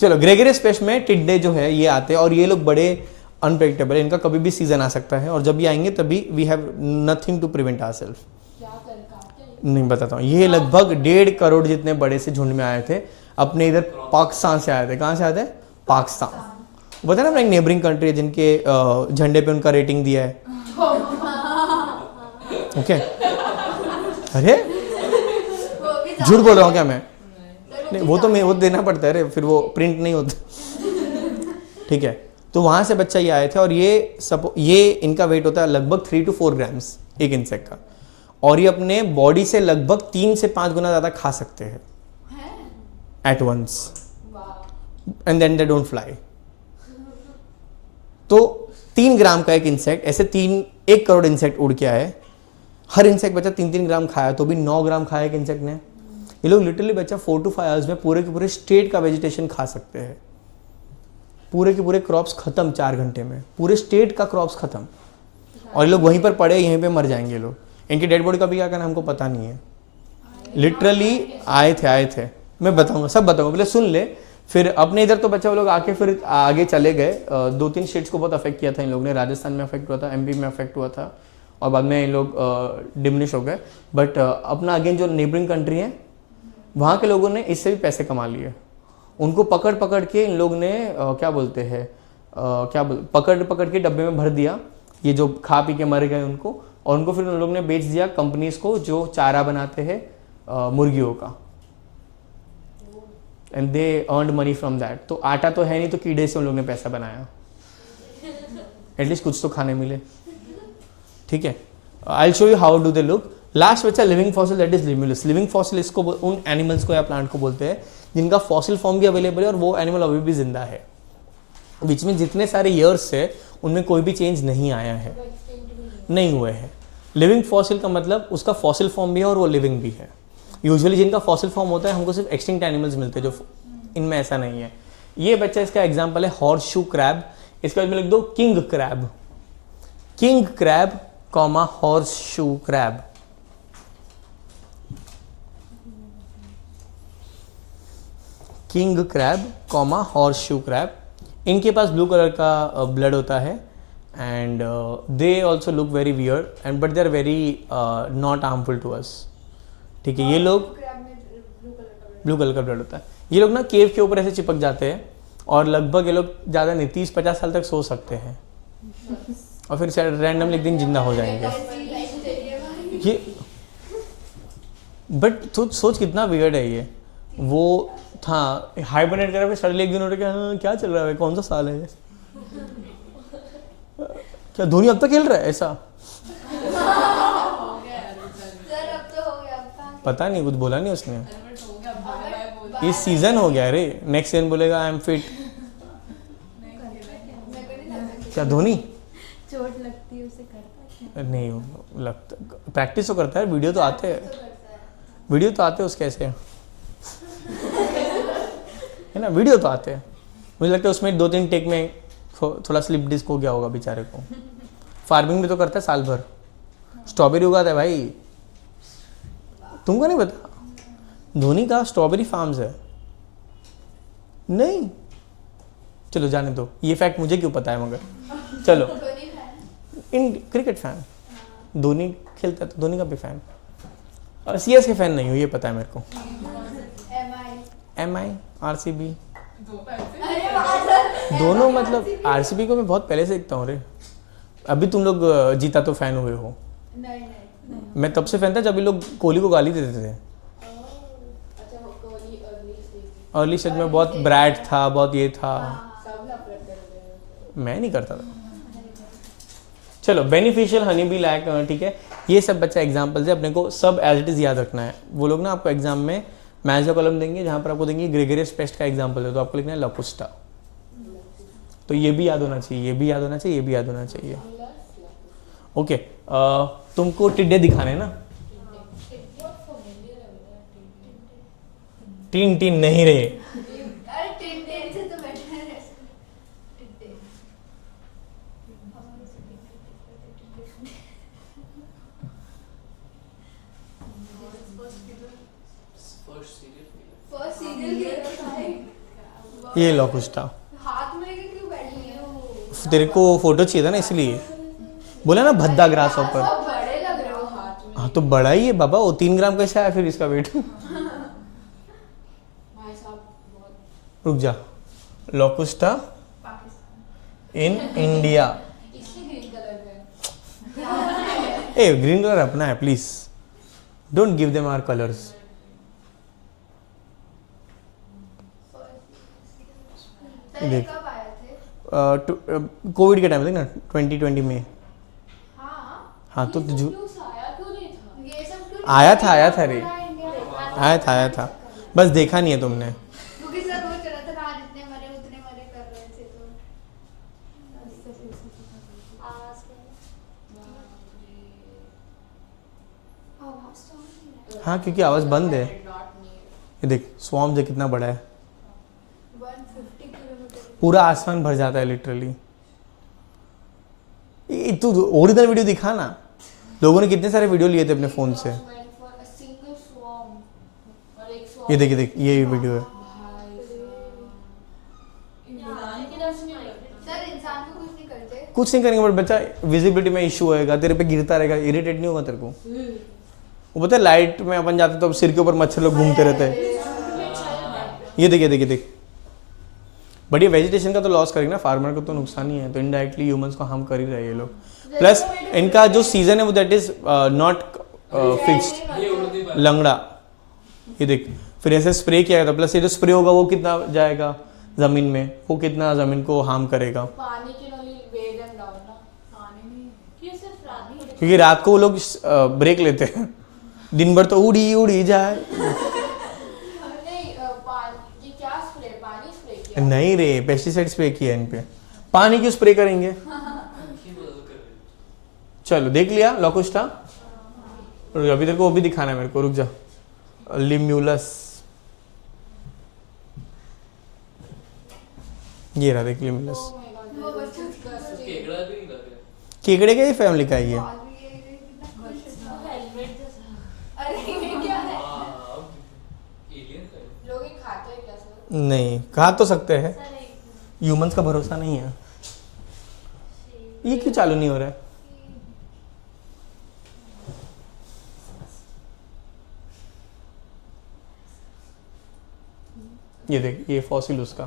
चलो, ग्रेगेरियस पेस्ट में टिड्डे जो है ये आते हैं, और ये लोग बड़े अनप्रेडिक्टेबल है, इनका कभी भी सीजन आ सकता है, और जब ये आएंगे तभी we have nothing to prevent ourself. क्या कर काटते हैं? नहीं बताता हूँ। ये लगभग 1.5 करोड़ जितने बड़े से झुंड में आए थे, अपने इधर पाकिस्तान से आए थे। कहाँ से आए थे? पाकिस्तान। बता ना, अपना एक नेबरिंग कंट्री है जिनके झंडे पे उनका रेटिंग दिया है। ओके, अरे वो भी झूठ बोल रहा हूँ क्या मैं? ज़्यादा- नहीं, वो देना पड़ता है रे, फिर वो प्रिंट नहीं होता। ठीक है, तो वहाँ से बच्चा ये आए थे, और ये इनका वेट होता है लगभग 3 to 4 ग्राम्स एक इंसेक्ट का, और ये अपने बॉडी से लगभग 3 से 5 गुना ज़्यादा खा सकते हैं एट वंस, वाह, and then they don't fly. तो 3 ग्राम का एक इंसेक्ट, ऐसे 1 करोड़ इंसेक्ट उड़ के आए, हर इंसेक्ट बच्चा 3-3 ग्राम खाया, तो भी 9 ग्राम खाया एक इंसेक्ट ने। ये लोग लिटरली बच्चा 4 to 5 आवर्स में पूरे के पूरे स्टेट का वेजिटेशन खा सकते हैं। पूरे के पूरे क्रॉप्स खत्म 4 घंटे में, पूरे स्टेट का क्रॉप्स खत्म, और ये लोग वहीं पर पड़े, यहीं पे मर जाएंगे लोग। इनकी डेड बॉडी का भी क्या करना हमको पता नहीं है। लिटरली आए थे, मैं बताऊंगा, सब बताऊंगा, पहले सुन ले। फिर अपने इधर तो बच्चा वो लोग आके फिर आगे चले गए। 2-3 स्टेट्स को बहुत अफेक्ट किया था इन लोगों ने। राजस्थान में अफेक्ट हुआ था, MP में अफेक्ट हुआ था, और बाद में इन लोग डिमिनिश हो गए। बट अपना अगेन जो नेबरिंग कंट्री है, वहाँ के लोगों ने इससे भी पैसे कमा लिए। उनको पकड़ पकड़ के इन लोग ने क्या बोलते हैं, पकड़ के डब्बे में भर दिया, ये जो खा पी के मर गए उनको, और उनको फिर उन लोग ने बेच दिया कंपनीज को जो चारा बनाते हैं मुर्गियों का, and they earned money from that. तो आटा तो है नहीं, तो कीड़े से उन लोगों ने पैसा बनाया, एटलीस्ट कुछ तो खाने मिले। ठीक है, I will show you how do they look. Last बच्चा living fossil, that is limulus. Living fossil इसको उन एनिमल्स को या प्लांट को बोलते हैं जिनका फॉसिल फॉर्म भी अवेलेबल है और वो एनिमल अभी भी जिंदा है, बीच में जितने सारे ईयर्स है उनमें कोई भी चेंज नहीं आया है, नहीं हुए हैं। लिविंग फॉसिल का मतलब उसका फॉसिल फॉर्म भी है और वो लिविंग भी है। यूजुअली जिनका फॉसिल फॉर्म होता है हमको सिर्फ एक्सटिंक्ट एनिमल्स मिलते हैं, जो इनमें ऐसा नहीं है। ये बच्चा इसका एग्जाम्पल है हॉर्स शू क्रैब। इसके बाद में लिख दो king crab, king crab comma horseshoe crab. King crab comma horseshoe crab. इनके पास ब्लू कलर का ब्लड होता है and they also look very weird and but they are very not harmful to us. ठीक है, ये लोग blue colour का ब्लड होता है। ये लोग ना केव के ऊपर ऐसे चिपक जाते हैं और लगभग ये लोग ज़्यादा नहीं 30-50 साल तक सो सकते हैं और फिर रैंडमली एक दिन जिंदा हो जाएंगे। ये बट तो सोच कितना वियर्ड है ये। वो था हाइबरनेट कर, सडनली एक दिन उठ के क्या चल रहा है, कौन सा साल है ये? क्या धोनी अब तक खेल रहा है ऐसा? पता नहीं, कुछ बोला नहीं उसने। इस सीजन हो गया रे, नेक्स्ट सीजन बोलेगा आई एम फिट। क्या धोनी चोट लगती है उसे करता है? नहीं लगता, प्रैक्टिस तो करता है, वीडियो तो आते हैं, वीडियो तो आते हैं उसके ऐसे है ना, वीडियो तो आते हैं। मुझे लगता है उसमें 2-3 टेक में थोड़ा स्लिप डिस्क हो गया होगा बेचारे को। फार्मिंग भी तो करता है साल भर, स्ट्रॉबेरी उगाता है भाई, तुमको नहीं पता? धोनी का स्ट्रॉबेरी फार्म्स है। नहीं, चलो जाने दो, ये फैक्ट मुझे क्यों पता है, मगर चलो। इन क्रिकेट फैन, धोनी खेलता है तो धोनी का भी फैन, और सीएस के फैन नहीं हूँ, ये पता है मेरे को। एमआई, आरसीबी, दोनों मतलब आरसीबी को मैं बहुत पहले से देखता हूँ रे। अभी तुम लोग जीता तो फैन हुए हो? नहीं। मैं तब से फैन था जब ये लोग कोहली को गाली देते थे। अर्ली स्टेज में बहुत ब्रैट था, बहुत ये था, मैं नहीं करता था। चलो, बेनिफिशियल हनी बी लैक, ठीक है, ये सब बच्चा एग्जाम्पल्स है, अपने को सब एज इट इज याद रखना है। वो लोग ना आपको एग्जाम में मैच का कॉलम देंगे जहाँ पर आपको देंगे ग्रेगरियस पेस्ट का एग्जाम्पल है, तो आपको लिखना है लपुस्टा। तो ये भी याद होना चाहिए, ये भी याद होना चाहिए, ये भी याद होना चाहिए। ओके, तुमको टिड्डे दिखाने ना, टीन टीन नहीं रहे, अरे टिड्डे से तो बेटर है टिड्डे। फर्स्ट सीरियल ये लपुस्टा। हाथ में लेके क्यों बैठी है? तेरे को फोटो चाहिए था ना, इसलिए बोला ना भद्दा ग्रास ऊपर। सब बड़े लग रहे हो हाथ में। हाँ तो बड़ा ही है बाबा, वो 3 ग्राम कैसे आया फिर इसका वेट? रुक जा, locusta in India. A green colour अपना है, please don't give them our colours. पहले देख, कब आए थे? कोविड के टाइम में ना 2020 में। हाँ, हाँ तो ये सब क्यों आया था रे, इंडिया आया था, बस देखा नहीं है तुमने। क्योंकि सर वो चला था ना, जितने मरे उतने मरे कर रहे थे तो आवाज तो आ रही है। हाँ क्योंकि आवाज़ बंद है। ये देख स्वॉर्म जो कितना बड़ा है, 150 किलोमीटर पूरा आसमान भर जाता है लिटरली। तू ओरिजिनल वीडियो दिखा ना, लोगों ने कितने सारे वीडियो लिए थे अपने फ़ोन से। ये देख ये वीडियो है। सर इंसान को कुछ नहीं करते। कुछ नहीं करेंगे बट बच्चा विजिबिलिटी में इशू होएगा, तेरे पे गिरता रहेगा, इरिटेट नहीं होगा तेरे को? वो पता है लाइट में अपन जाते तो अब सिर के ऊपर मच्छर लोग घूमते रहते हैं। ये देख बढ़िया वेजिटेशन का तो लॉस करेंगे ना, फार्मर को तो नुकसान ही है, तो इनडायरेक्टली ह्यूमंस को हार्म कर ही रहे हैं ये लोग। प्लस इनका जो सीजन है वो दैट इज नॉट फिक्स्ड। लंगड़ा ये देख, फिर ऐसे स्प्रे किया था, प्लस ये जो स्प्रे होगा वो कितना जाएगा ज़मीन में, वो कितना ज़मीन को हार्म करेगा, पानी के नली वेद एंड डाउन ना, पानी नहीं ये सिर्फ रात में क्योंकि रात को वो लोग ब्रेक लेते हैं, दिन भर तो उड़ी उड़ी जाए। नहीं पानी ये क्या स्प्रे, पानी स्प्रे किया नहीं रे, पेस्टिसाइड स्प्रे किया इन पे, पानी क्यों स्प्रे करेंगे। पंखी बदल कर रहे चलो देख लिया लॉकुस्टा, अभी तेरे को वो भी दिखाना है मेरे को, रुक जा। लिम्यूलस, ये रहा देख लिम्यूलस। Oh my God, वो that is बच्चों disgusting. केकड़ा भी नहीं लग रहा केकड़े का ही फैमिली का ही है। बाल भी ये कितना खुश था। हेलमेट जैसा अरे ये क्या है? हाँ एलियन का है। लोग ये खाते हैं क्या सर? नहीं, खा तो सकते हैं, ह्यूमंस का भरोसा नहीं है। ये क्यों चालू नहीं हो रहा है? ये देख, ये फॉसिल उसका।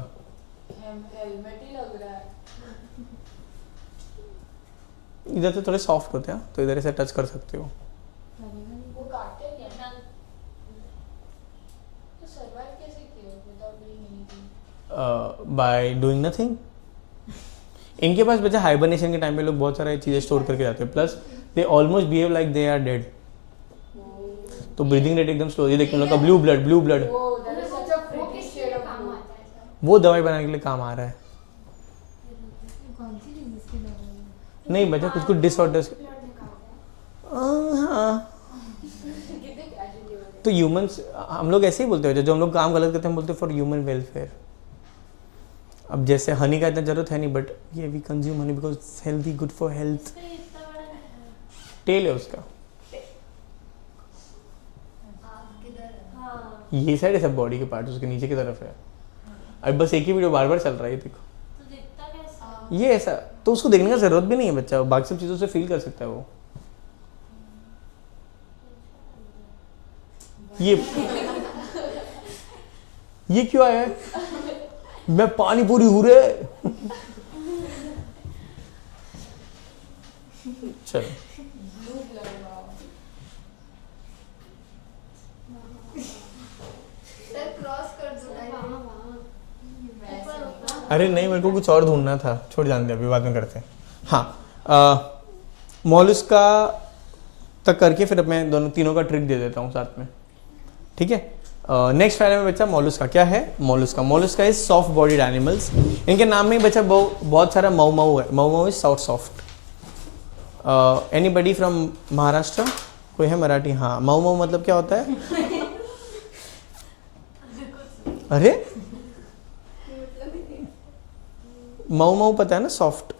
हेलमेट ही लग रहा है। इधर तो थोड़े सॉफ्ट होते हैं, तो इधर से टच कर सकते हो। वो काटते हैं क्या? तो सर्वाइव कैसे किए without doing anything? By doing nothing. इनके पास बच्चा हाइबरनेशन के टाइम पे लोग बहुत सारी चीज़ें स्टोर करके जाते हैं, plus they almost behave like they are dead, तो ब्रीदिंग रेट एकदम स्लो। ये देखिए उन लोग का ब्लू ब्लड वो दैट इज सच अ वो प्रिटी किस शेड लिए ऑफ काम ब्लू। आता है सर? वो दवाई बनाने के लिए काम आ रहा है। कौन सी चीज इसकी दवाई है? नहीं बच्चा, कुछ कुछ डिसऑर्डर्स। ब्लड निकालता है। हाँ, कितने कैजुअली हो तो ह्यूमंस हम लोग ऐसे ही बोलते हैं, जो हम लोग काम गलत करते हैं हम बोलते हैं फॉर ह्यूमन वेलफेयर। अब जैसे हनी का इतना जरूरत है नहीं, बट ये we consume honey because healthy, good for health. Tail है उसका, हाँ ये साइड है सब बॉडी के पार्ट उसके नीचे की तरफ है। अब बस एक ही वीडियो बार बार चल रहा है, ये देखो। तो दिखता कैसा? ये ऐसा, तो उसको देखने का जरूरत भी नहीं है बच्चा, बाकी सब चीज़ों से फील कर सकता है वो। ये क्यों आया है? मैं पानी पूरी हूँ रे। चलो blue blood wow. Sir cross कर दो ना। वैसे नहीं। अरे नहीं, मेरे को कुछ और ढूंढना था, छोड़ जान दे, अभी बाद में करते हैं। हाँ, मॉलस्का तक करके फिर मैं दोनों तीनों का ट्रिक दे देता हूँ साथ में, ठीक है। नेक्स्ट फाइल में बच्चा मॉलस्का क्या है। Mollusca is soft bodied animals. इनके नाम में ही बच्चा बहुत सारा मऊ मऊ है। Mau Mau is soft. Anybody from Maharashtra? कोई है मराठी? हाँ, मऊ मऊ मतलब क्या होता है? अरे मऊ मऊ पता है ना, soft.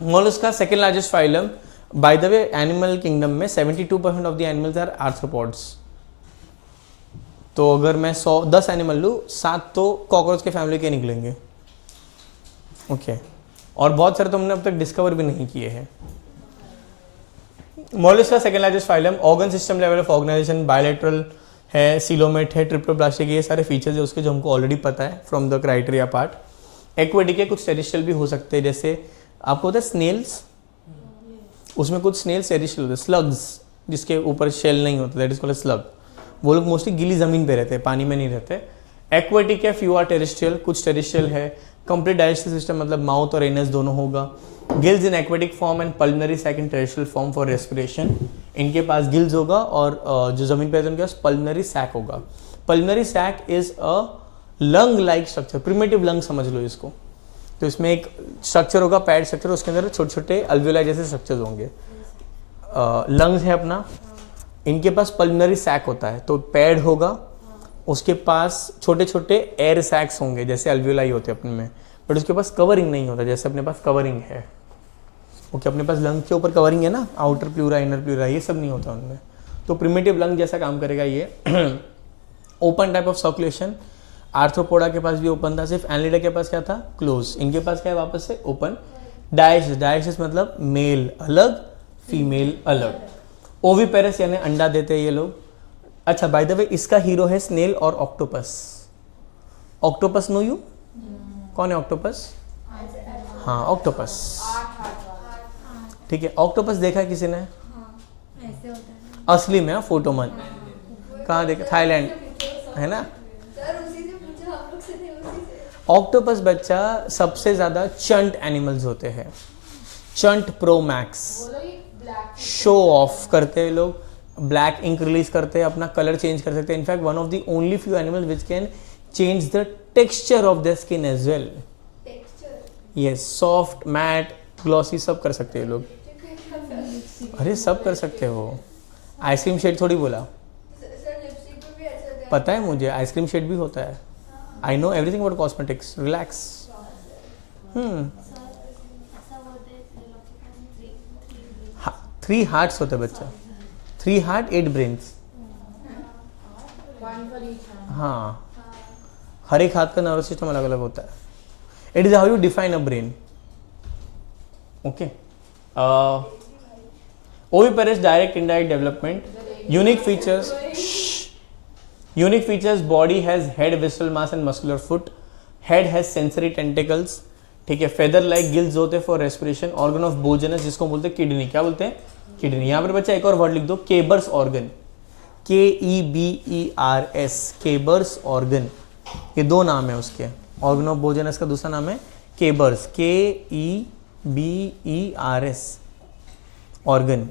Mollusca second largest phylum. By the way animal kingdom में 72% of the animals are arthropods. तो अगर मैं 10 एनिमल लूँ, 7 तो कॉकरोच के फैमिली के निकलेंगे, ओके। और बहुत सारे तो हमने अब तक डिस्कवर भी नहीं किए हैं। Mollusca second largest phylum. Organ system level of organisation bilateral है, सिलोमेट है, ट्रिप्लोप्लास्टिक, ये सारे फीचर्स है उसके जो हमको ऑलरेडी पता है from the criteria part. Aquatic है, कुछ टेरिस्ट्रियल भी हो सकते हैं, जैसे आपको पता है स्नेल्स, उसमें कुछ स्नेल्स टेरिस्ट्रियल होते हैं। स्लग्स जिसके ऊपर शेल नहीं होता, दैट इज कॉल्ड स्लग, वो लोग मोस्टली गीली जमीन पे रहते हैं, पानी में नहीं रहते। एक्वेटिक है, फ्यू आर टेरिस्ट्रियल, कुछ टेरिस्ट्रियल है। कंप्लीट डाइजेस्टिव सिस्टम मतलब माउथ और एनस दोनों होगा। Gills in aquatic form and pulmonary sac in terrestrial form for respiration. इनके पास गिल्स होगा और जो जमीन पे रहते हैं उनके पास पल्मनरी सैक होगा। Pulmonary sac is a lung like structure, primitive lung समझ लो इसको। तो इसमें एक स्ट्रक्चर होगा, पैड स्ट्रक्चर, उसके अंदर छोटे छोटे अल्वियोलाई जैसे स्ट्रक्चर्स होंगे। लंग्स है अपना, इनके पास पल्मनरी सैक होता है, तो पैड होगा, उसके पास छोटे छोटे एयर सैक्स होंगे जैसे अल्वियोलाई होते हैं अपने में, बट उसके पास कवरिंग नहीं होता जैसे अपने पास कवरिंग है। ओके, अपने पास लंग के ऊपर कवरिंग है ना, आउटर प्लूरा, इनर प्लूरा, ये सब नहीं होता उनमें। तो प्रिमिटिव लंग जैसा काम करेगा ये। Open type of circulation. Arthropoda के पास भी ओपन था, सिर्फ एनलिडा के पास क्या था, क्लोज। इनके पास क्या है वापस से ओपन। डायसिस मतलब मेल अलग, फीमेल अलग। ओविपेरस यानी अंडा देते हैं ये लोग। अच्छा, बाय द वे इसका हीरो है स्नेल और ऑक्टोपस। Octopus no you? कौन है ऑक्टोपस? हाँ, ऑक्टोपस, ठीक है। ऑक्टोपस देखा है किसी ने? ऐसे होता है। असली में, फोटो मत। कहाँ देखे? थाईलैंड है ना। सर उसी से पूछा, हम लोग से नहीं, उसी से। ऑक्टोपस बच्चा सबसे ज़्यादा चंट एनिमल्स होते हैं, चंट प्रो मैक्स। बोलो ये ब्लैक शो ऑफ करते हैं लोग, ब्लैक इंक रिलीज करते हैं, अपना कलर चेंज कर सकते हैं। In fact one of the only few animals which can change the texture of the skin as well. Texture yes, soft, matte, glossy सब कर सकते हैं लोग। अरे सब कर सकते हो। आइसक्रीम शेड थोड़ी बोला, सर लिपस्टिक पे भी ऐसा होता है। पता है मुझे, आइसक्रीम शेड भी होता है। I know everything about cosmetics, relax. हाँ, 3 हार्ट्स होते हैं बच्चा, 3 heart 8 brains. One for each hand. हाँ, हर एक हाथ का नर्वस सिस्टम अलग अलग होता है। It is how you define a brain. Okay, oviparous direct indirect development, unique features, body has head, whistle mass and muscular foot, head has sensory tentacles, ठीक है, फेदर लाइक गिल्स होते हैं for respiration, organ of बोजनस जिसको बोलते हैं kidney, क्या बोलते हैं? किडनी। यहाँ पर बच्चा एक और वर्ड लिख दो, केबर्स ऑर्गन, KEBERS, केबर्स ऑर्गन। ये 2 नाम है उसके, ऑर्गन ऑफ बोजनस का दूसरा नाम है केबर्स, KEBERS ऑर्गन।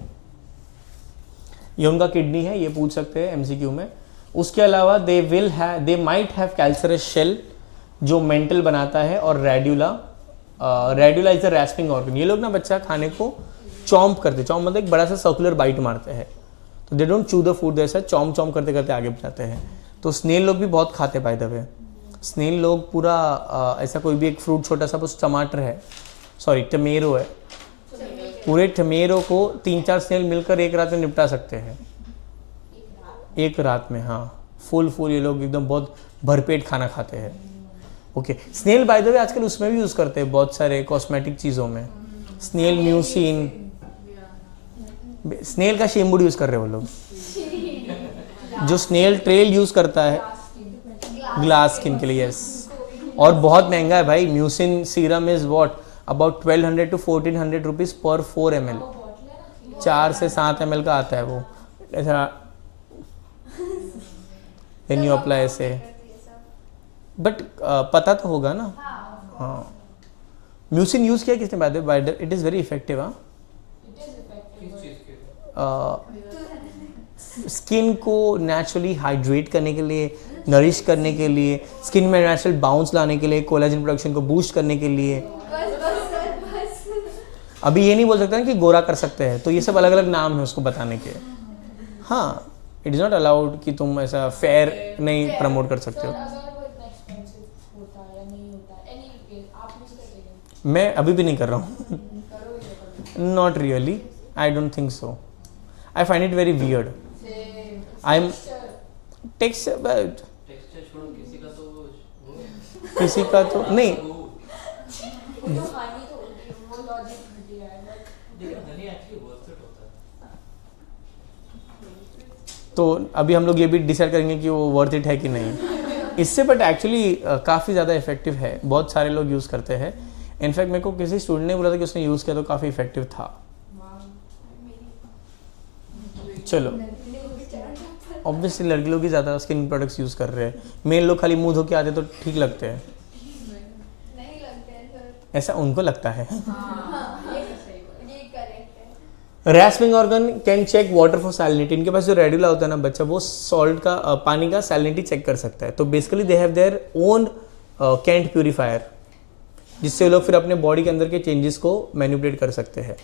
ये उनका किडनी है, ये पूछ सकते हैं MCQ में। उसके अलावा they might have calcareous shell जो मेंटल बनाता है, और रेड्यूला इज अ रैस्पिंग ऑर्गन। ये लोग ना बच्चा खाने को चॉम्प करते, चॉम्प मतलब एक बड़ा सा सर्कुलर बाइट मारते हैं, तो दे डोंट चू द फूड, जैसा चॉम्प चॉम्प करते करते आगे बढ़ाते हैं। तो स्नेल लोग भी बहुत खाते बाय द वे। स्नेल लोग पूरा ऐसा कोई भी एक फ्रूट, छोटा सा बस टमाटर है, सॉरी टमेरो है, पूरे टमेरो को 3-4 स्नेल मिलकर एक रात में निपटा सकते हैं, एक रात में। हाँ, फुल ये लोग एकदम बहुत भरपेट खाना खाते हैं। Okay, snail by the way आजकल उसमें भी यूज करते हैं बहुत सारे कॉस्मेटिक चीज़ों में। स्नेल म्यूसिन, स्नेल का शेम्बूड यूज कर रहे हैं वो लोग। जो स्नेल ट्रेल यूज करता है ग्लास स्किन के लिए, यस, और बहुत महंगा है भाई। Mucin serum is what about 1200 to 1400 rupees per 4 ml, 4 से 7 ml का आता है वो, ऐसा देन यू अप्लाई ऐसे। बट पता तो होगा ना। हाँ, म्यूसिन यूज किया किसने बाद में? It is very effective. हाँ, किस चीज़ के? स्किन को नेचुरली हाइड्रेट करने के लिए, नरिश करने के लिए, स्किन में नेचुरल बाउंस लाने के लिए, कोलेजन प्रोडक्शन को बूस्ट करने के लिए। बस अभी ये नहीं बोल सकते ना कि गोरा कर सकते हैं, तो ये सब अलग अलग नाम है उसको बताने के। हाँ, इट इज़ नॉट अलाउड कि तुम ऐसा फेयर नहीं प्रमोट कर सकते हो। अगर वो इतना एक्सपेंसिव होता है या नहीं होता है, एनी केस आप यूज करते हैं? मैं अभी भी नहीं कर रहा हूँ। करोगे कभी? Not really, I don't think so. I find it very weird. I am texture texture छोड़ो, किसी का तो किसी का तो नहीं, हनी तो वो लॉजिक भी है, लेकिन हनी एक्चुअली वर्थ इट होता है। तो अभी हम लोग ये भी डिसाइड करेंगे कि वो वर्थ इट है कि नहीं इससे। बट एक्चुअली काफ़ी ज़्यादा इफेक्टिव है, बहुत सारे लोग यूज़ करते हैं। इनफैक्ट मेरे को किसी स्टूडेंट ने बोला था कि उसने यूज़ किया तो काफ़ी इफेक्टिव था। चलो, ऑब्वियसली लड़की लोग ही ज़्यादा स्किन प्रोडक्ट्स यूज़ कर रहे हैं, मेल लोग खाली मुंह धो के आते तो ठीक लगते हैं, नहीं लगते हैं सर। ऐसा उनको लगता है। ये करेक्ट है। Rasping organ can check water for salinity. इनके पास जो रेडुला होता है ना बच्चा, वो सॉल्ट का पानी का सैलिनिटी चेक कर सकता है। तो basically they have their own can't purifier, जिससे लोग फिर अपने बॉडी के अंदर के चेंजेस को मैनिपुलेट कर सकते हैं।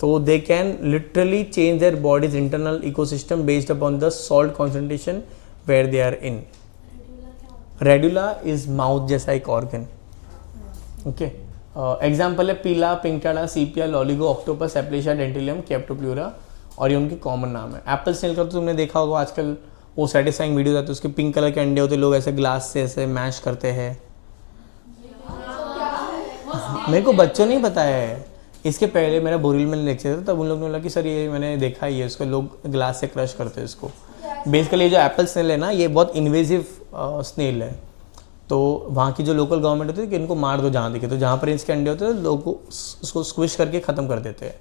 तो they can literally change their bodies internal ecosystem based upon the salt concentration where they are in. Radula is mouth जैसा एक ऑर्गन। ओके, एग्जाम्पल है पीला, पिंकटाडा, सीपिया, लॉलिगो, ऑक्टोपस, एप्लेशिया, डेंटिलियम, कैप्टोप्लूरा, और ये उनके कॉमन नाम है। एप्पल स्नेल का तो तुमने देखा होगा, आजकल वो सेटिस्फाइंग वीडियोज आते हैं, उसके पिंक कलर के अंडे होते, लोग ऐसे ग्लास से ऐसे मैश करते हैं। मेरे को बच्चों नहीं बताया है, इसके पहले मेरा बोरिल में लेक्चर था, तब उन लोगों ने बोला कि सर ये मैंने देखा ही है, इसको लोग ग्लास से क्रश करते हैं इसको। बेसिकली जो एप्पल स्नेल है ना, ये बहुत इन्वेजिव स्नेल है। तो वहाँ की जो लोकल गवर्नमेंट होती है कि इनको मार दो जहाँ दिखे, तो जहाँ पर इसके अंडे होते हैं लोग उसको स्क्विश करके ख़त्म कर देते हैं।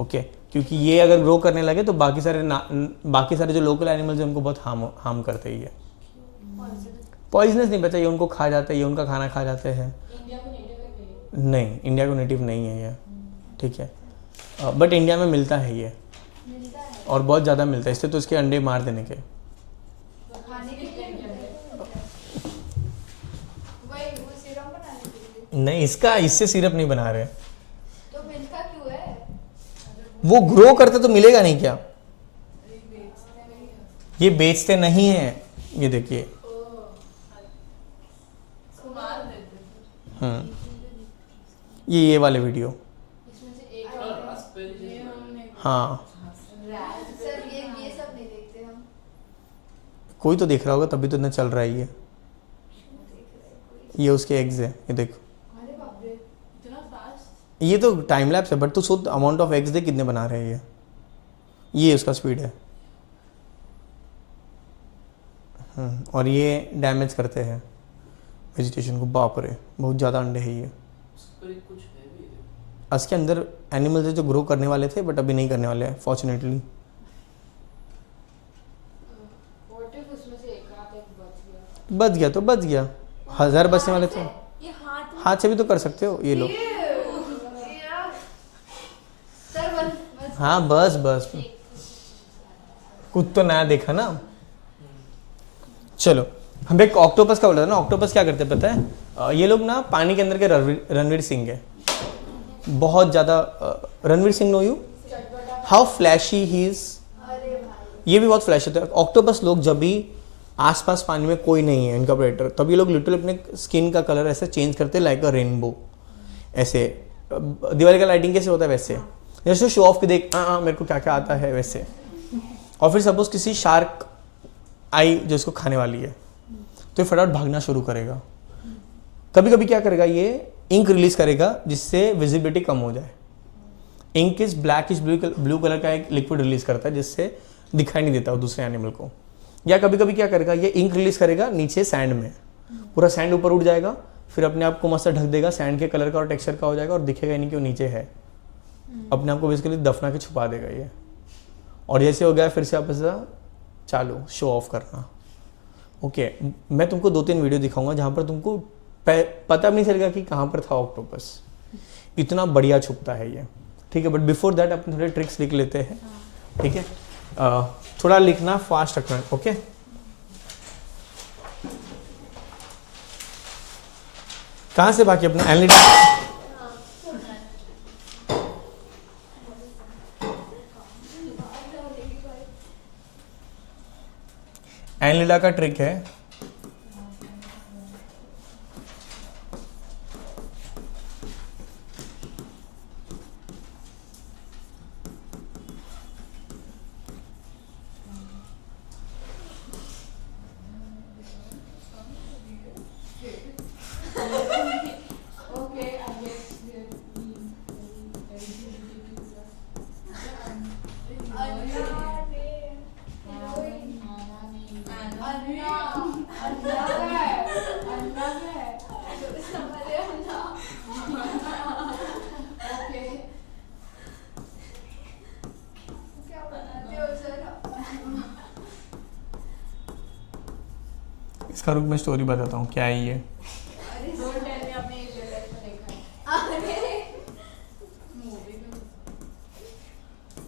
ओके क्योंकि ये अगर ग्रो करने लगे तो बाकी सारे जो लोकल एनिमल्स हैं उनको बहुत हार्म करते ही है। पॉइजनस नहीं बचा, ये उनको खा जाते हैं, ये उनका खाना खा जाते हैं। इंडिया को नेटिव है नहीं, इंडिया को नेटिव नहीं है ये, ठीक है, बट इंडिया में मिलता है ये और बहुत ज़्यादा मिलता है, इससे तो इसके अंडे मार देने के। खाने के लिए वही वो सिरप बनाने के लिए। नहीं, इससे सिरप नहीं बना रहे, तो मिलता क्यों है? वो ग्रो करते तो मिलेगा नहीं क्या? ये बेचते नहीं है, ये देखिए। ये वाले वीडियो, इसमें से एक हाँ सर ये सब नहीं देखते हम। कोई तो देख रहा होगा तभी तो इतना चल रहा है ये उसके एग्स है, ये देखो। अरे बाप रे, इतना फास्ट। ये तो टाइम लैप्स है बट तू सोच अमाउंट ऑफ एग्स दे कितने बना रहे हैं ये उसका स्पीड है। और ये डैमेज करते हैं वेजिटेशन को, बाप रे बहुत ज़्यादा अंडे हैं ये। उस पर एक कुछ है भी है। इसके अंदर एनिमल्स है जो ग्रो करने वाले थे बट अभी नहीं करने वाले हैं फॉर्चुनेटली। व्हाट इफ उसमें से एक हाथ एक बच गया? बच गया तो बच गया, 1000 बचने वाले थे। ये हाथ से भी तो कर सकते हो ये लोग। सर बस हाँ बस कुछ तो नया देखा ना। चलो, हम एक ऑक्टोपस का बोला था ना, ऑक्टोपस क्या करते हैं पता है? ये लोग ना पानी के अंदर के रणवीर सिंह है, बहुत ज़्यादा। Ranveer Singh know you, how flashy he is. ये भी बहुत फ्लैश होता है। ऑक्टोपस लोग जब भी आसपास पानी में कोई नहीं है इनका प्रेडेटर, तभी लोग लिटरली अपने स्किन का कलर ऐसे चेंज करते हैं लाइक अ रेनबो। ऐसे दिवाली का लाइटिंग कैसे होता है वैसे, जैसे शो ऑफ की देख मेरे को क्या क्या आता है वैसे। और फिर सपोज किसी शार्क आई जो इसको खाने वाली है तो ये फटाफट भागना शुरू करेगा। कभी कभी क्या करेगा, ये इंक रिलीज करेगा जिससे विजिबिलिटी कम हो जाए। Ink is black is blue colour का एक लिक्विड रिलीज करता है जिससे दिखाई नहीं देता वो दूसरे एनिमल को। या कभी कभी क्या करेगा, ये इंक रिलीज करेगा नीचे सैंड में, पूरा सैंड ऊपर उठ जाएगा, फिर अपने आप को मस्त ढक देगा, सैंड के कलर का और टेक्सचर का हो जाएगा और दिखेगा नहीं कि वो नीचे है। अपने आप को बेसिकली दफना के छुपा देगा ये। और जैसे हो गया फिर से वापस चालू शो ऑफ करना। ओके, मैं तुमको 2-3 वीडियो दिखाऊंगा जहाँ पर तुमको पता भी नहीं चलेगा कि कहाँ पर था ऑक्टोपस, इतना बढ़िया छुपता है ये। ठीक है, बट बिफोर दैट अपन थोड़े ट्रिक्स लिख लेते हैं। ठीक है, थोड़ा लिखना फास्ट रखना। ओके, कहाँ से बाकी अपना एनलिडा का ट्रिक है। इसका रुक मैं स्टोरी बताता हूँ क्या है ये।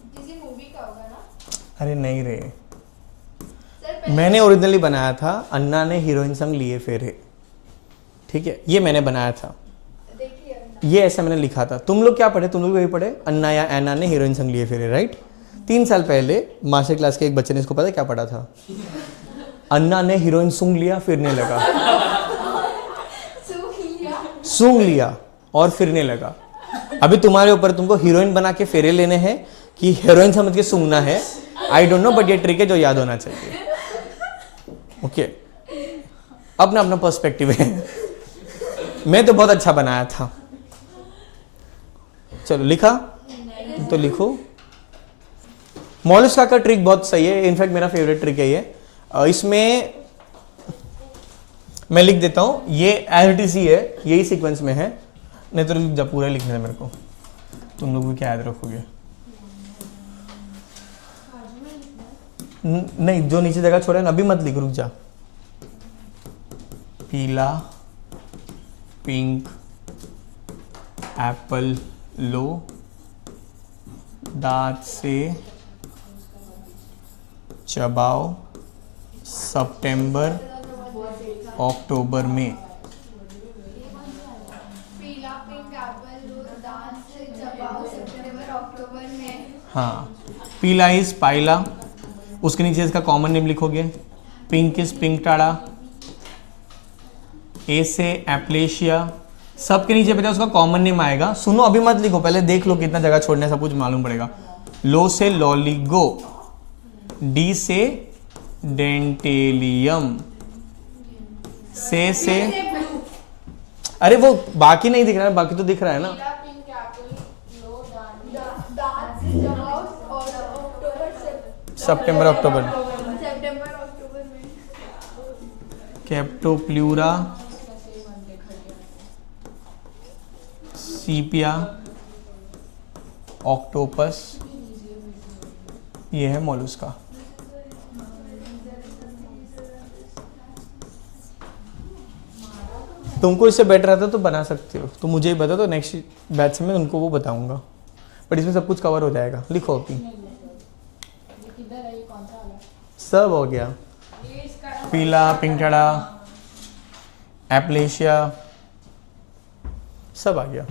किसी मूवी का होगा ना? अरे नहीं रे, सर मैंने ओरिजिनली बनाया था, अन्ना ने हीरोइन संग लिए फेरे। ठीक है, ये मैंने बनाया था, देखिए ये ऐसा मैंने लिखा था। तुम लोग क्या पढ़े? तुम लोग वही पढ़े, अन्ना या एना ने हीरोइन संग लिए फेरे, राइट? 3 साल पहले मास्टर क्लास के एक बच्चे ने इसको पता है क्या पढ़ा था? अन्ना ने हीरोइन सूंघ लिया फिरने लगा। सूंघ लिया और फिरने लगा। अभी तुम्हारे ऊपर, तुमको हीरोइन बना के फेरे लेने हैं कि हीरोइन समझ के सूंघना है, आई डोंट नो, बट ये ट्रिक है जो याद होना चाहिए। ओके, अपना अपना पर्सपेक्टिव है। मैं तो बहुत अच्छा बनाया था। चलो लिखा तो लिखो। मॉलस्का का ट्रिक बहुत सही है, इनफैक्ट मेरा फेवरेट ट्रिक है ये। इसमें मैं लिख देता हूँ, ये एज इट इज ही है, यही सीक्वेंस में है, नहीं तो जब पूरा लिखना है मेरे को, तुम लोग भी क्या याद रखोगे। नहीं, जो नीचे जगह छोड़ा है ना अभी मत लिख, रुक जा। पीला, पिंक, एप्पल लो, दांत से चबाओ, सितंबर अक्टूबर में। पीला पिंक एप्पल लो दांत से चबाओ सितंबर अक्टूबर में। हाँ, पीला इज पाइला, उसके नीचे इसका कॉमन नेम लिखोगे। पिंक इज पिंक टाड़ा, ए से एप्लेशिया, सबके नीचे पता है उसका कॉमन नेम आएगा। सुनो अभी मत लिखो, पहले देख लो कितना जगह छोड़ने, सब कुछ मालूम पड़ेगा। लो से लॉलीगो, डी से डेंटेलियम, से अरे वो बाकी नहीं दिख रहा है, बाकी तो दिख रहा है ना। पीला पिंक एप्पल लो दांत से चबाओ और सितंबर अक्टूबर। सितंबर अक्टूबर में। कैप्टोप्लूरा, सीपिया, ऑक्टोपस, ये है मोलस्का। तुमको इससे बेटर आता तो बना सकते हो, तो मुझे ही बता, तो नेक्स्ट बैच में उनको वो बताऊंगा, बट इसमें सब कुछ कवर हो जाएगा। लिखो अभी, किधर है, ये कौन सा वाला? सब हो गया। ये इसका पीला, पिंक टाड़ा, एप्लेशिया, सब आ गया।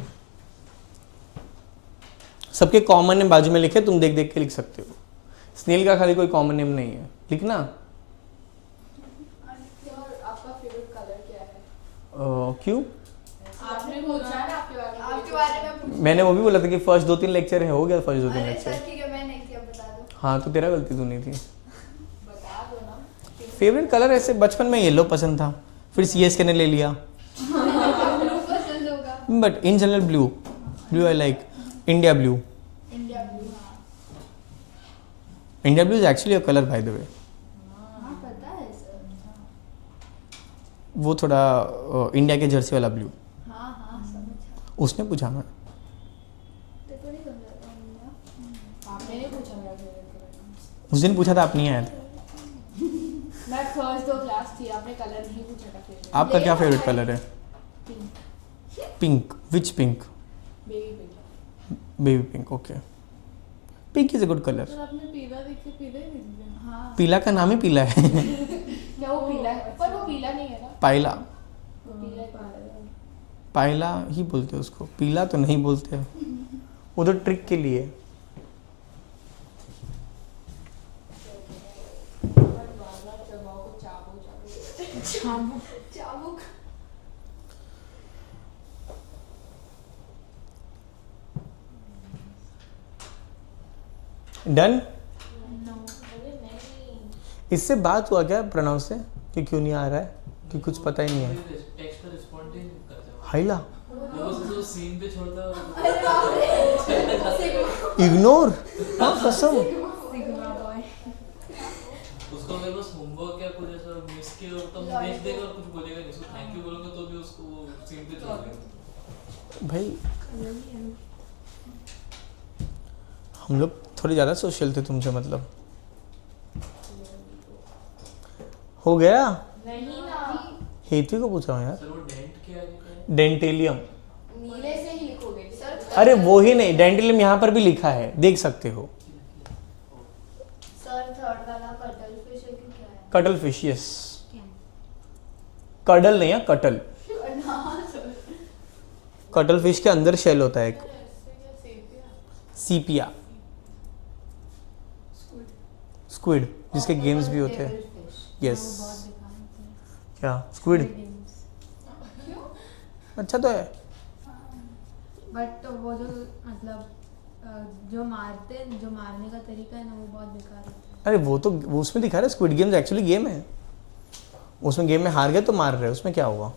सबके कॉमन नेम बाजू में लिखे, तुम देख देख के लिख सकते हो। स्नेल का खाली कोई कॉमन नेम नहीं है, लिखना। और आपका फेवरेट कलर क्या है? क्यों? आपने पूछा ना आपके बारे में पूछ। मैंने वो भी बोला था कि फर्स्ट 2-3 लेक्चर है, हो गया फर्स्ट 2-3 अरे लेक्चर। सर ठीक है, मैं नहीं किया, बता दो। हाँ तो तेरा गलती तो नहीं थी। बता दो ना। फेवरेट कलर ऐसे बचपन में येलो पसंद था, फिर CSK ने ले लिया, ब्लू पसंद होगा। But in general blue, blue I like India blue. India blue. India blue is actually a colour bye the वे। हाँ पता है सर। वो थोड़ा इंडिया के जर्सी वाला ब्लू। हाँ हाँ समझा। उसने पूछा मैं, तेरे को नहीं समझा था। आपने नहीं पूछा मेरा फेवरेट कलर। उस दिन पूछा था, आप नहीं आए थे। मैं फर्स्ट 2 क्लास थी, आपने कलर नहीं पूछा था फेवरेट। आपका क्या फेवरेट कलर है? Pink, pink, which pink? Baby pink. Baby pink, okay. Pink is a good colour. तो आपने पीला देख के पीला ही नहीं दिया। हाँ। पीला का नाम ही पीला है। क्या वो पीला है? पर वो पीला नहीं है ना। पाइला, वो पीला है। पाइला ही बोलते हैं उसको, पीला तो नहीं बोलते। वो तो ट्रिक के लिए। चाबुक। डन। इससे बात हुआ क्या प्रणव से कि क्यों नहीं आ रहा है, कि कुछ पता ही नहीं है? टेक्स्ट पर रिस्पॉन्ड ही नहीं करते वो। हाइला, वो बस उसको सीन पे छोड़ता है इग्नोर। हाँ कसम। उसको अगर बस होमवर्क या कुछ ऐसा मिस किया और तुम देख देगा और कुछ बोलेगा नहीं, उसको थैंक यू बोलोगे तो भी उसको सीन पे छोड़ देगा। भाई हम लोग थोड़ी ज़्यादा सोशल थे तुमसे, मतलब हो गया। नहीं ना, हेतवी को पूछा हूँ यार। सर वो डेंट क्या है? डेंटेलियम। नीले से ही लिखोगे सर। अरे वो ही नहीं, डेंटेलियम यहाँ पर भी लिखा है, देख सकते हो। सर थर्ड वाला कटल फिश है कि क्या है? Cuttle fish, yes. कडल नहीं है, कटल। कटल फिश के अंदर शेल होता है एक, सीपिया, स्क्विड, जिसके गेम्स भी होते हैं। यस। क्या स्क्विड? अच्छा तो है। बट तो वो जो मतलब जो मारते हैं, जो मारने का तरीका है ना, वो बहुत बेकार है। अरे वो तो वो उसमें दिखा रहा है, स्क्विड गेम्स एक्चुअली गेम है। उसमें गेम में हार गए तो मार रहे हैं, उसमें क्या हुआ,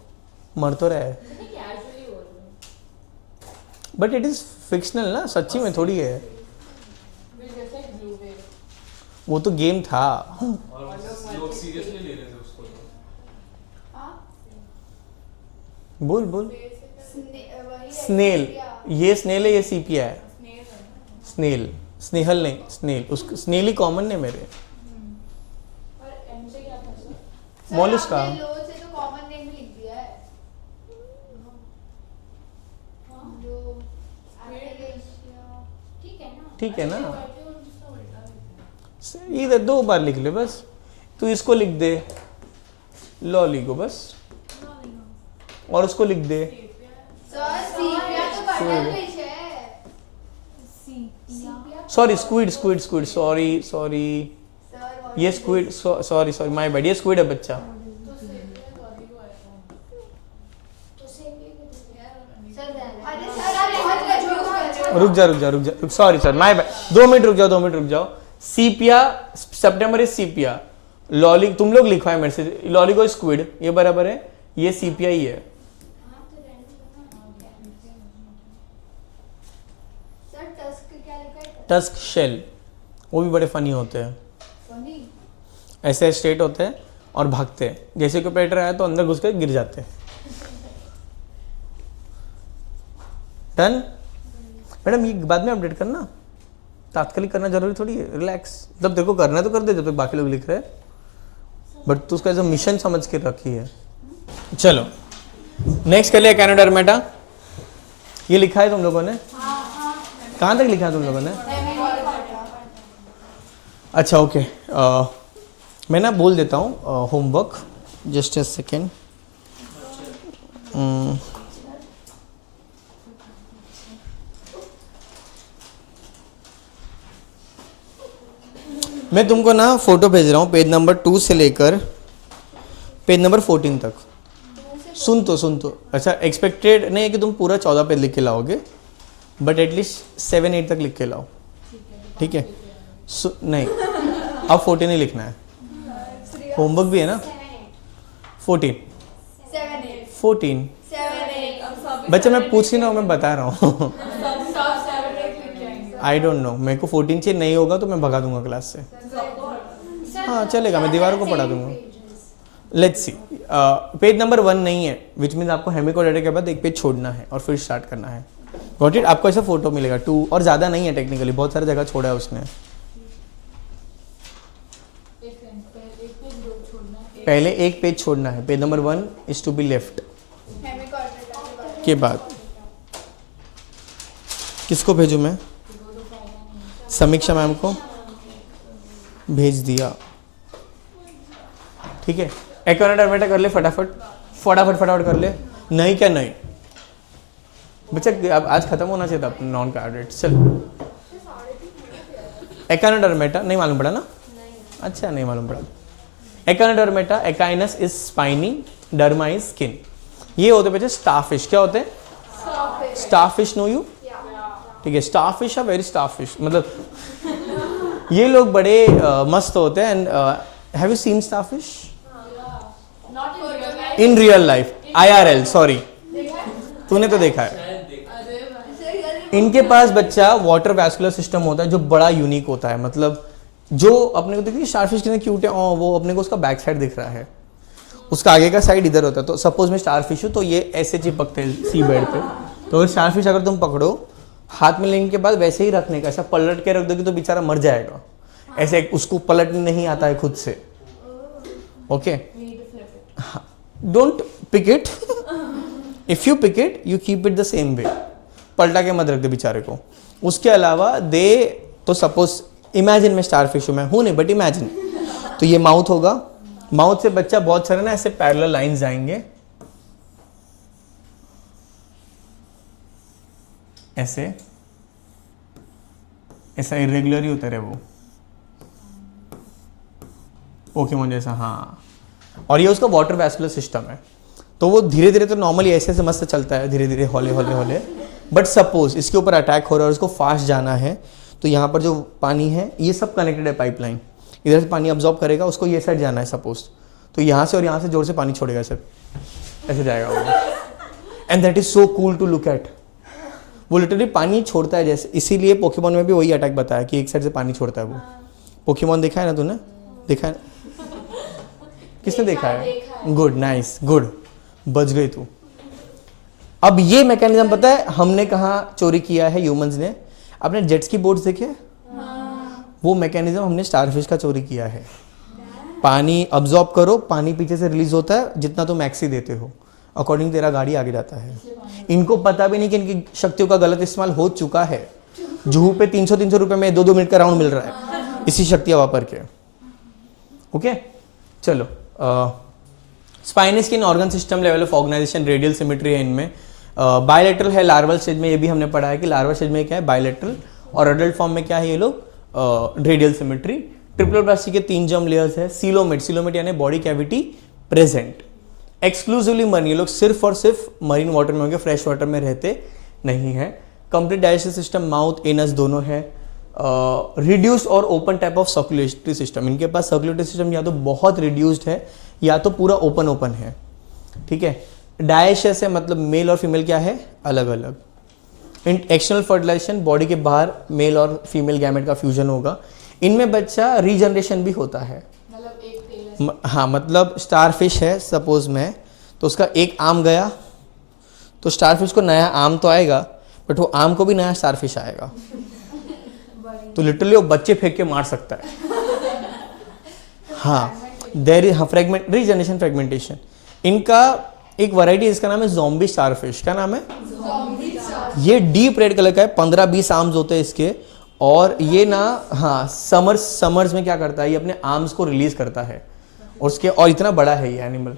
मर तो रहे। कैजुअली बोल रहे हो। बट इट इज फिक्शनल ना, सच्ची में थोड़ी है। जैसे ब्लू वेल। वो तो गेम था। और लोग सीरियसली ले रहे थे उसको तो। बोल बोल। वही है, स्नेल, क्या? ये स्नेल है, ये सीपिया है। स्नेल, स्नेहल नहीं, स्नेल, उसको स्नेल ही कॉमन है मेरे। मॉलस्का। आपने लो से तो कॉमन नेम लिख दिया है जो एस्ट्रेलेशिया। ठीक है ना? ठीक है ना, इधर 2 बार लिख ले बस। तू इसको लिख दे लॉली को बस, और उसको लिख दे सर सीपिया तो बटल फिश है। Sorry squid squid squid, sorry sorry, sir ये squid, sorry sorry my bad, ये स्क्विड है बच्चा। अरे सर आप बहुत कंफ्यूज कर रहे हो। रुक जा, sorry sir my bad, 2 minute रुक जाओ। सीपिया, सितंबर इज सीपिया, लॉली तुम लोग लिखो है मेरे से, लॉली को स्क्विड, ये बराबर है, ये सीपिया ही है। सर टस्क क्या लिखा है? टस्क शेल, वो भी बड़े फनी होते हैं, फनी। ऐसे स्ट्रेट होते हैं और भागते हैं, जैसे कोई प्रेडेटर आया तो अंदर घुस कर गिर जाते हैं। डन मैडम, ये बाद में अपडेट करना, तात्कालिक करना जरूरी थोड़ी है, रिलैक्स, जब तेरे को करना है तो कर दे जब तक बाकी लोग लिख रहे हैं, बट तू उसका एज अ मिशन समझ के रखी है। चलो नेक्स्ट कर लिया कैनोडर्मेटा, ये लिखा है तुम लोगों ने? कहाँ तक लिखा है तुम लोगों ने? अच्छा ओके, मैं ना बोल देता हूँ होमवर्क, जस्ट अ सेकेंड। मैं तुमको ना फोटो भेज रहा हूँ पेज नंबर 2 से लेकर पेज नंबर 14 तक। सुन तो अच्छा, एक्सपेक्टेड नहीं है कि तुम पूरा 14 पेज लिख के लाओगे, बट एटलीस्ट 7-8 तक लिख के लाओ, ठीक है? नहीं, अब 14 ही लिखना है, होमवर्क भी है ना। 14 बच्चा, मैं पूछ ही रहा हूँ, मैं बता रहा हूँ। आई डोंट नो, मेरे को 14 चाहिए, नहीं होगा तो मैं भगा दूंगा क्लास से। हाँ चलेगा, मैं दीवारों को पढ़ा दूंगा। लेट्स सी, पेज नंबर 1 नहीं है, विच मीन्स आपको हेमिकोडेटा के बाद एक पेज छोड़ना है और फिर स्टार्ट करना है। Got it? आपको ऐसा फोटो मिलेगा 2, और ज़्यादा नहीं है टेक्निकली, बहुत सारी जगह छोड़ा है उसने। पहले एक पेज छोड़ना है, page number 1 is to be left के बाद। किसको भेजूँ मैं? समीक्षा मैम को भेज दिया, ठीक है? एक्वाडर्मेटा कर ले फटाफट कर ले। नहीं क्या नहीं बच्चा, अब आज खत्म होना चाहिए था अपना नॉन कार्डेट। चल एक्वाडर्मेटा नहीं मालूम पड़ा ना? अच्छा नहीं मालूम पड़ा। Echinodermata, echinus is spiny, derma is skin. ये होते बच्चे स्टारफिश। क्या होते हैं? स्टारफिश। No you? ठीक है, स्टारफिश आर वेरी स्टारफिश, मतलब ये लोग बड़े मस्त होते हैं। And have you seen starfish in real life? IRL, sorry, तूने तो देखा है। इनके पास बच्चा वाटर वैस्कुलर सिस्टम होता है जो बड़ा यूनिक होता है, मतलब जो अपने को देखिए स्टारफिश कितने क्यूट है, वो अपने को उसका बैक साइड दिख रहा है, उसका आगे का साइड इधर होता है। तो सपोज मैं स्टारफिश हूँ तो ये ऐसे चिपकते हैं सी बेड पे, तो अगर स्टारफिश अगर तुम पकड़ो हाथ में लेने के बाद वैसे ही रखने का, ऐसा पलट के रख दोगे तो बेचारा मर जाएगा। ऐसे उसको पलटने नहीं आता है खुद से। Okay, don't pick it, if you pick it you keep it the same way, पलटा के मत रख दे बेचारे को। उसके अलावा दे, तो सपोज इमेजिन मैं स्टारफिश हूँ, मैं हूँ नहीं बट इमेजिन, तो ये माउथ होगा, माउथ से बच्चा बहुत सारे ना ऐसे पैरेलल लाइंस आएंगे, ऐसे ऐसा इरेगुलर ही होता है वो, पोकेमॉन जैसा। हाँ, और ये उसका वाटर वैस्कुलर सिस्टम है, तो वो धीरे धीरे तो नॉर्मली ऐसे ऐसे मस्त चलता है, धीरे धीरे हौले हौले हौले, बट सपोज इसके ऊपर अटैक हो रहा है और उसको फास्ट जाना है, तो यहाँ पर जो पानी है ये सब कनेक्टेड है पाइपलाइन, इधर से पानी अब्जॉर्ब करेगा, उसको ये साइड जाना है सपोज, तो यहाँ से और यहाँ से जोर से पानी छोड़ेगा, सब ऐसे जाएगा वो। And that is so cool to look at. वो लिटरली पानी छोड़ता है जैसे, इसीलिए पोकेमॉन में भी वही अटैक बताया कि एक साइड से पानी छोड़ता है वो। पोकेमॉन देखा है ना तूने? देखा है? किसने देखा है? गुड, नाइस, गुड, बच गई तू। अब ये मैकेनिज्म पता है हमने कहाँ चोरी किया है ह्यूमंस ने? आपने जेट्स की बोट्स देखे? वो मैकेनिज्म हमने स्टारफिश का चोरी किया है। पानी अब्जॉर्ब करो, पानी पीछे से रिलीज होता है, जितना तुम मैक्सी देते हो अकॉर्डिंग तेरा गाड़ी आगे जाता है। इनको पता भी नहीं कि इनकी शक्तियों का गलत इस्तेमाल हो चुका है। जुहू पे 300 रुपए में 2-2 मिनट का राउंड मिल रहा है इसी शक्तियां वापर के। ओके चलो, spine skin organ system level of organisation, radial symmetry है इनमें। बायलैटरल है लार्वल स्टेज में, ये भी हमने पढ़ा है कि लार्वल स्टेज में क्या है बायलैटरल, और अडल्ट फॉर्म में क्या है ये लोग रेडियल सिमेट्री। ट्रिप्लोप्लास्टी के 3 जर्म लेयर्स है। सीलोमेट, सीलोमेट यानी body cavity present. Exclusively marine, ये लोग सिर्फ और सिर्फ मरीन वाटर में होंगे, फ्रेश वाटर में रहते नहीं है। Complete digestive system, mouth anus दोनों है। रिड्यूस्ड और open type of circulatory system, इनके पास सर्कुलेटरी सिस्टम या तो बहुत रिड्यूस्ड है या तो पूरा ओपन है। ठीक है, डायशस है मतलब मेल और फीमेल क्या है अलग अलग। एक्सटर्नल फर्टिलाइजेशन, बॉडी के बाहर मेल और फीमेल गैमेट का फ्यूजन होगा। इनमें बच्चा रीजनरेशन भी होता है। मतलब एक तेल हाँ, मतलब स्टारफिश है सपोज में, तो उसका एक आम गया तो स्टारफिश को नया आम तो आएगा, बट वो आम को भी नया स्टारफिश आएगा। तो लिटरली वो बच्चे फेंक के मार सकता है। हाँ, there is fragment regeneration fragmentation. इनका एक वैरायटी इसका नाम है ज़ॉम्बी स्टारफिश। क्या नाम है? ये डीप रेड कलर का है, 15-20 आर्म्स होते हैं इसके। और ये ना हाँ समर्स में क्या करता है, ये अपने आर्म्स को रिलीज करता है और उसके, और इतना बड़ा है ये एनिमल,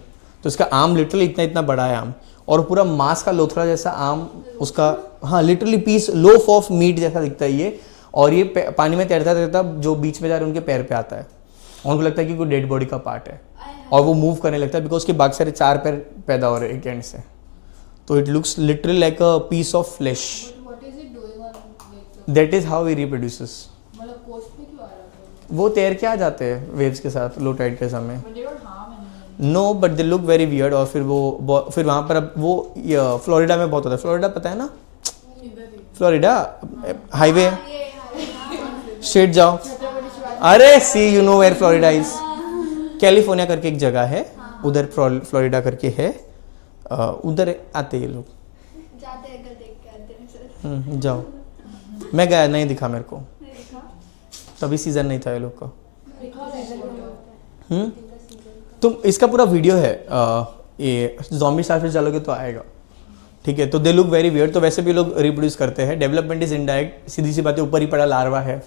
तो इसका आर्म लिटरली इतना बड़ा है आर्म, और पूरा मांस का लोथड़ा जैसा आर्म उसका, हाँ literally piece loaf of meat जैसा दिखता है ये। और ये पानी में तैरता जो बीच में जा रहे उनके पैर पे आता है, और उनको लगता है कि कोई डेड बॉडी का पार्ट है, और वो मूव करने लगता है बिकॉज उसके बाकी सारे 4 पैर पैदा हो रहे हैं एक एंड से। तो it looks literally like a piece of flesh. What is it doing on that is how he reproduces. मतलब कोस्ट पे क्यों आ रहा है? वो तैर के आ जाते हैं वेव्स के साथ लो टाइड के समय। But they don't harm anyone. No but they look very weird. और फिर वहाँ पर अब वो फ्लोरिडा में बहुत होता है। फ्लोरिडा पता है ना? फ्लोरिडा हाईवे स्ट्रेट जाओ, अरे see you know where Florida is. California करके एक जगह है, उधर फ्लोरिडा करके है, उधर आते ये लोग। जाते हैं, देख के आते हैं सर। जाओ, मैं गया नहीं, दिखा मेरे को, तभी सीजन नहीं था ये लोग का। तुम इसका पूरा वीडियो है, ये ज़ॉम्बी स्टारफिश डालोगे तो आएगा। ठीक है, तो दे लुक वेरी वियर्ड। तो वैसे भी लोग रिप्रोड्यूस करते हैं। डेवलपमेंट इज इनडायरेक्ट, सीधी सी बात है, ऊपर ही पड़ा लार्वा है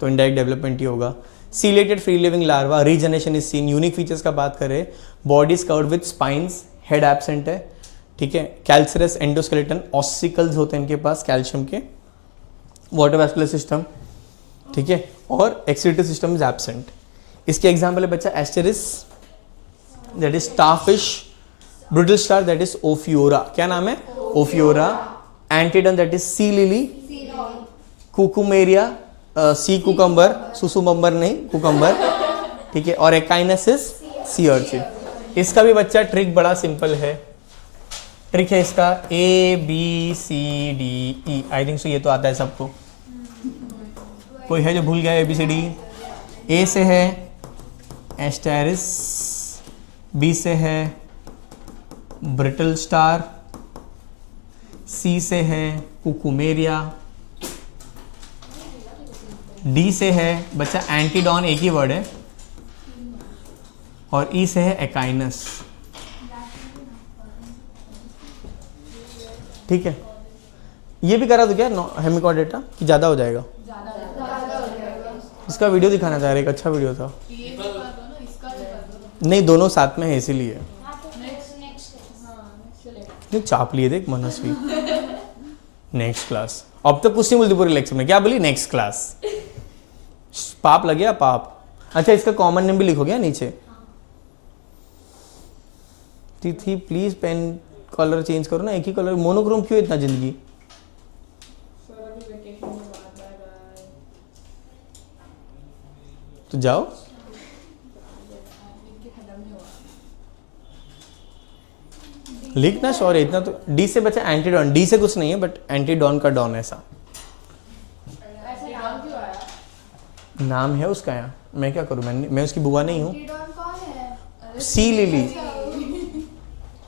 तो इनडायरेक्ट डेवलपमेंट ही होगा। Ciliated free living larva, regeneration is seen. Unique features का बात करें, body is covered with spines, head absent है। ठीक है, कैल्सरस एंडोस्केलेटन, ऑसिकल्स होते हैं इनके पास कैल्शियम के, वाटर वैस्कुलर सिस्टम। ठीक है, और एक्सक्रीटरी सिस्टम इज एब्सेंट। इसके एग्जाम्पल है बच्चा asterias, that is starfish, brittle star that is ophiura. क्या नाम है? Ophiura. Antedon that is sea lily, cucumaria, sea cucumber, सुसुमबर नहीं कुकम्बर। ठीक है, और एकाइनस इज सी अर्चिन। इसका भी बच्चा ट्रिक बड़ा सिंपल है। ट्रिक है इसका ABCDE, आई थिंक सो ये तो आता है सबको। कोई है जो भूल गया ABCD? ए से है एस्टेरिस, बी से है ब्रिटल स्टार, सी से है कुकुमेरिया, डी से है बच्चा एंटीडॉन, एक ही वर्ड है, और ई से है एकाइनस। ठीक है, ये भी करा तो क्या हेमिकॉर्डेटा कि ज़्यादा हो जाएगा? इसका वीडियो दिखाना चाह रहे, एक अच्छा वीडियो था। नहीं, दोनों साथ में है इसीलिए। नहीं, चाप लिए देख मनस्वी। नेक्स्ट क्लास, अब तक कुछ नहीं बोलती पूरे लेक्चर में, क्या बोली? Next class. पाप लग गया, पाप। अच्छा, इसका कॉमन नेम भी लिखो गया नीचे। तिथि प्लीज पेन कलर चेंज करो ना, एक ही कलर, मोनोक्रोम क्यों इतना जिंदगी? तो जाओ, लिखना सॉरी इतना तो। डी से बचा एंटीडॉन, डी से कुछ नहीं है बट एंटीडॉन का डॉन ऐसा नाम है उसका। यहाँ मैं क्या करूँ, मैं उसकी बुआ नहीं हूँ। कौन है? Sea lily,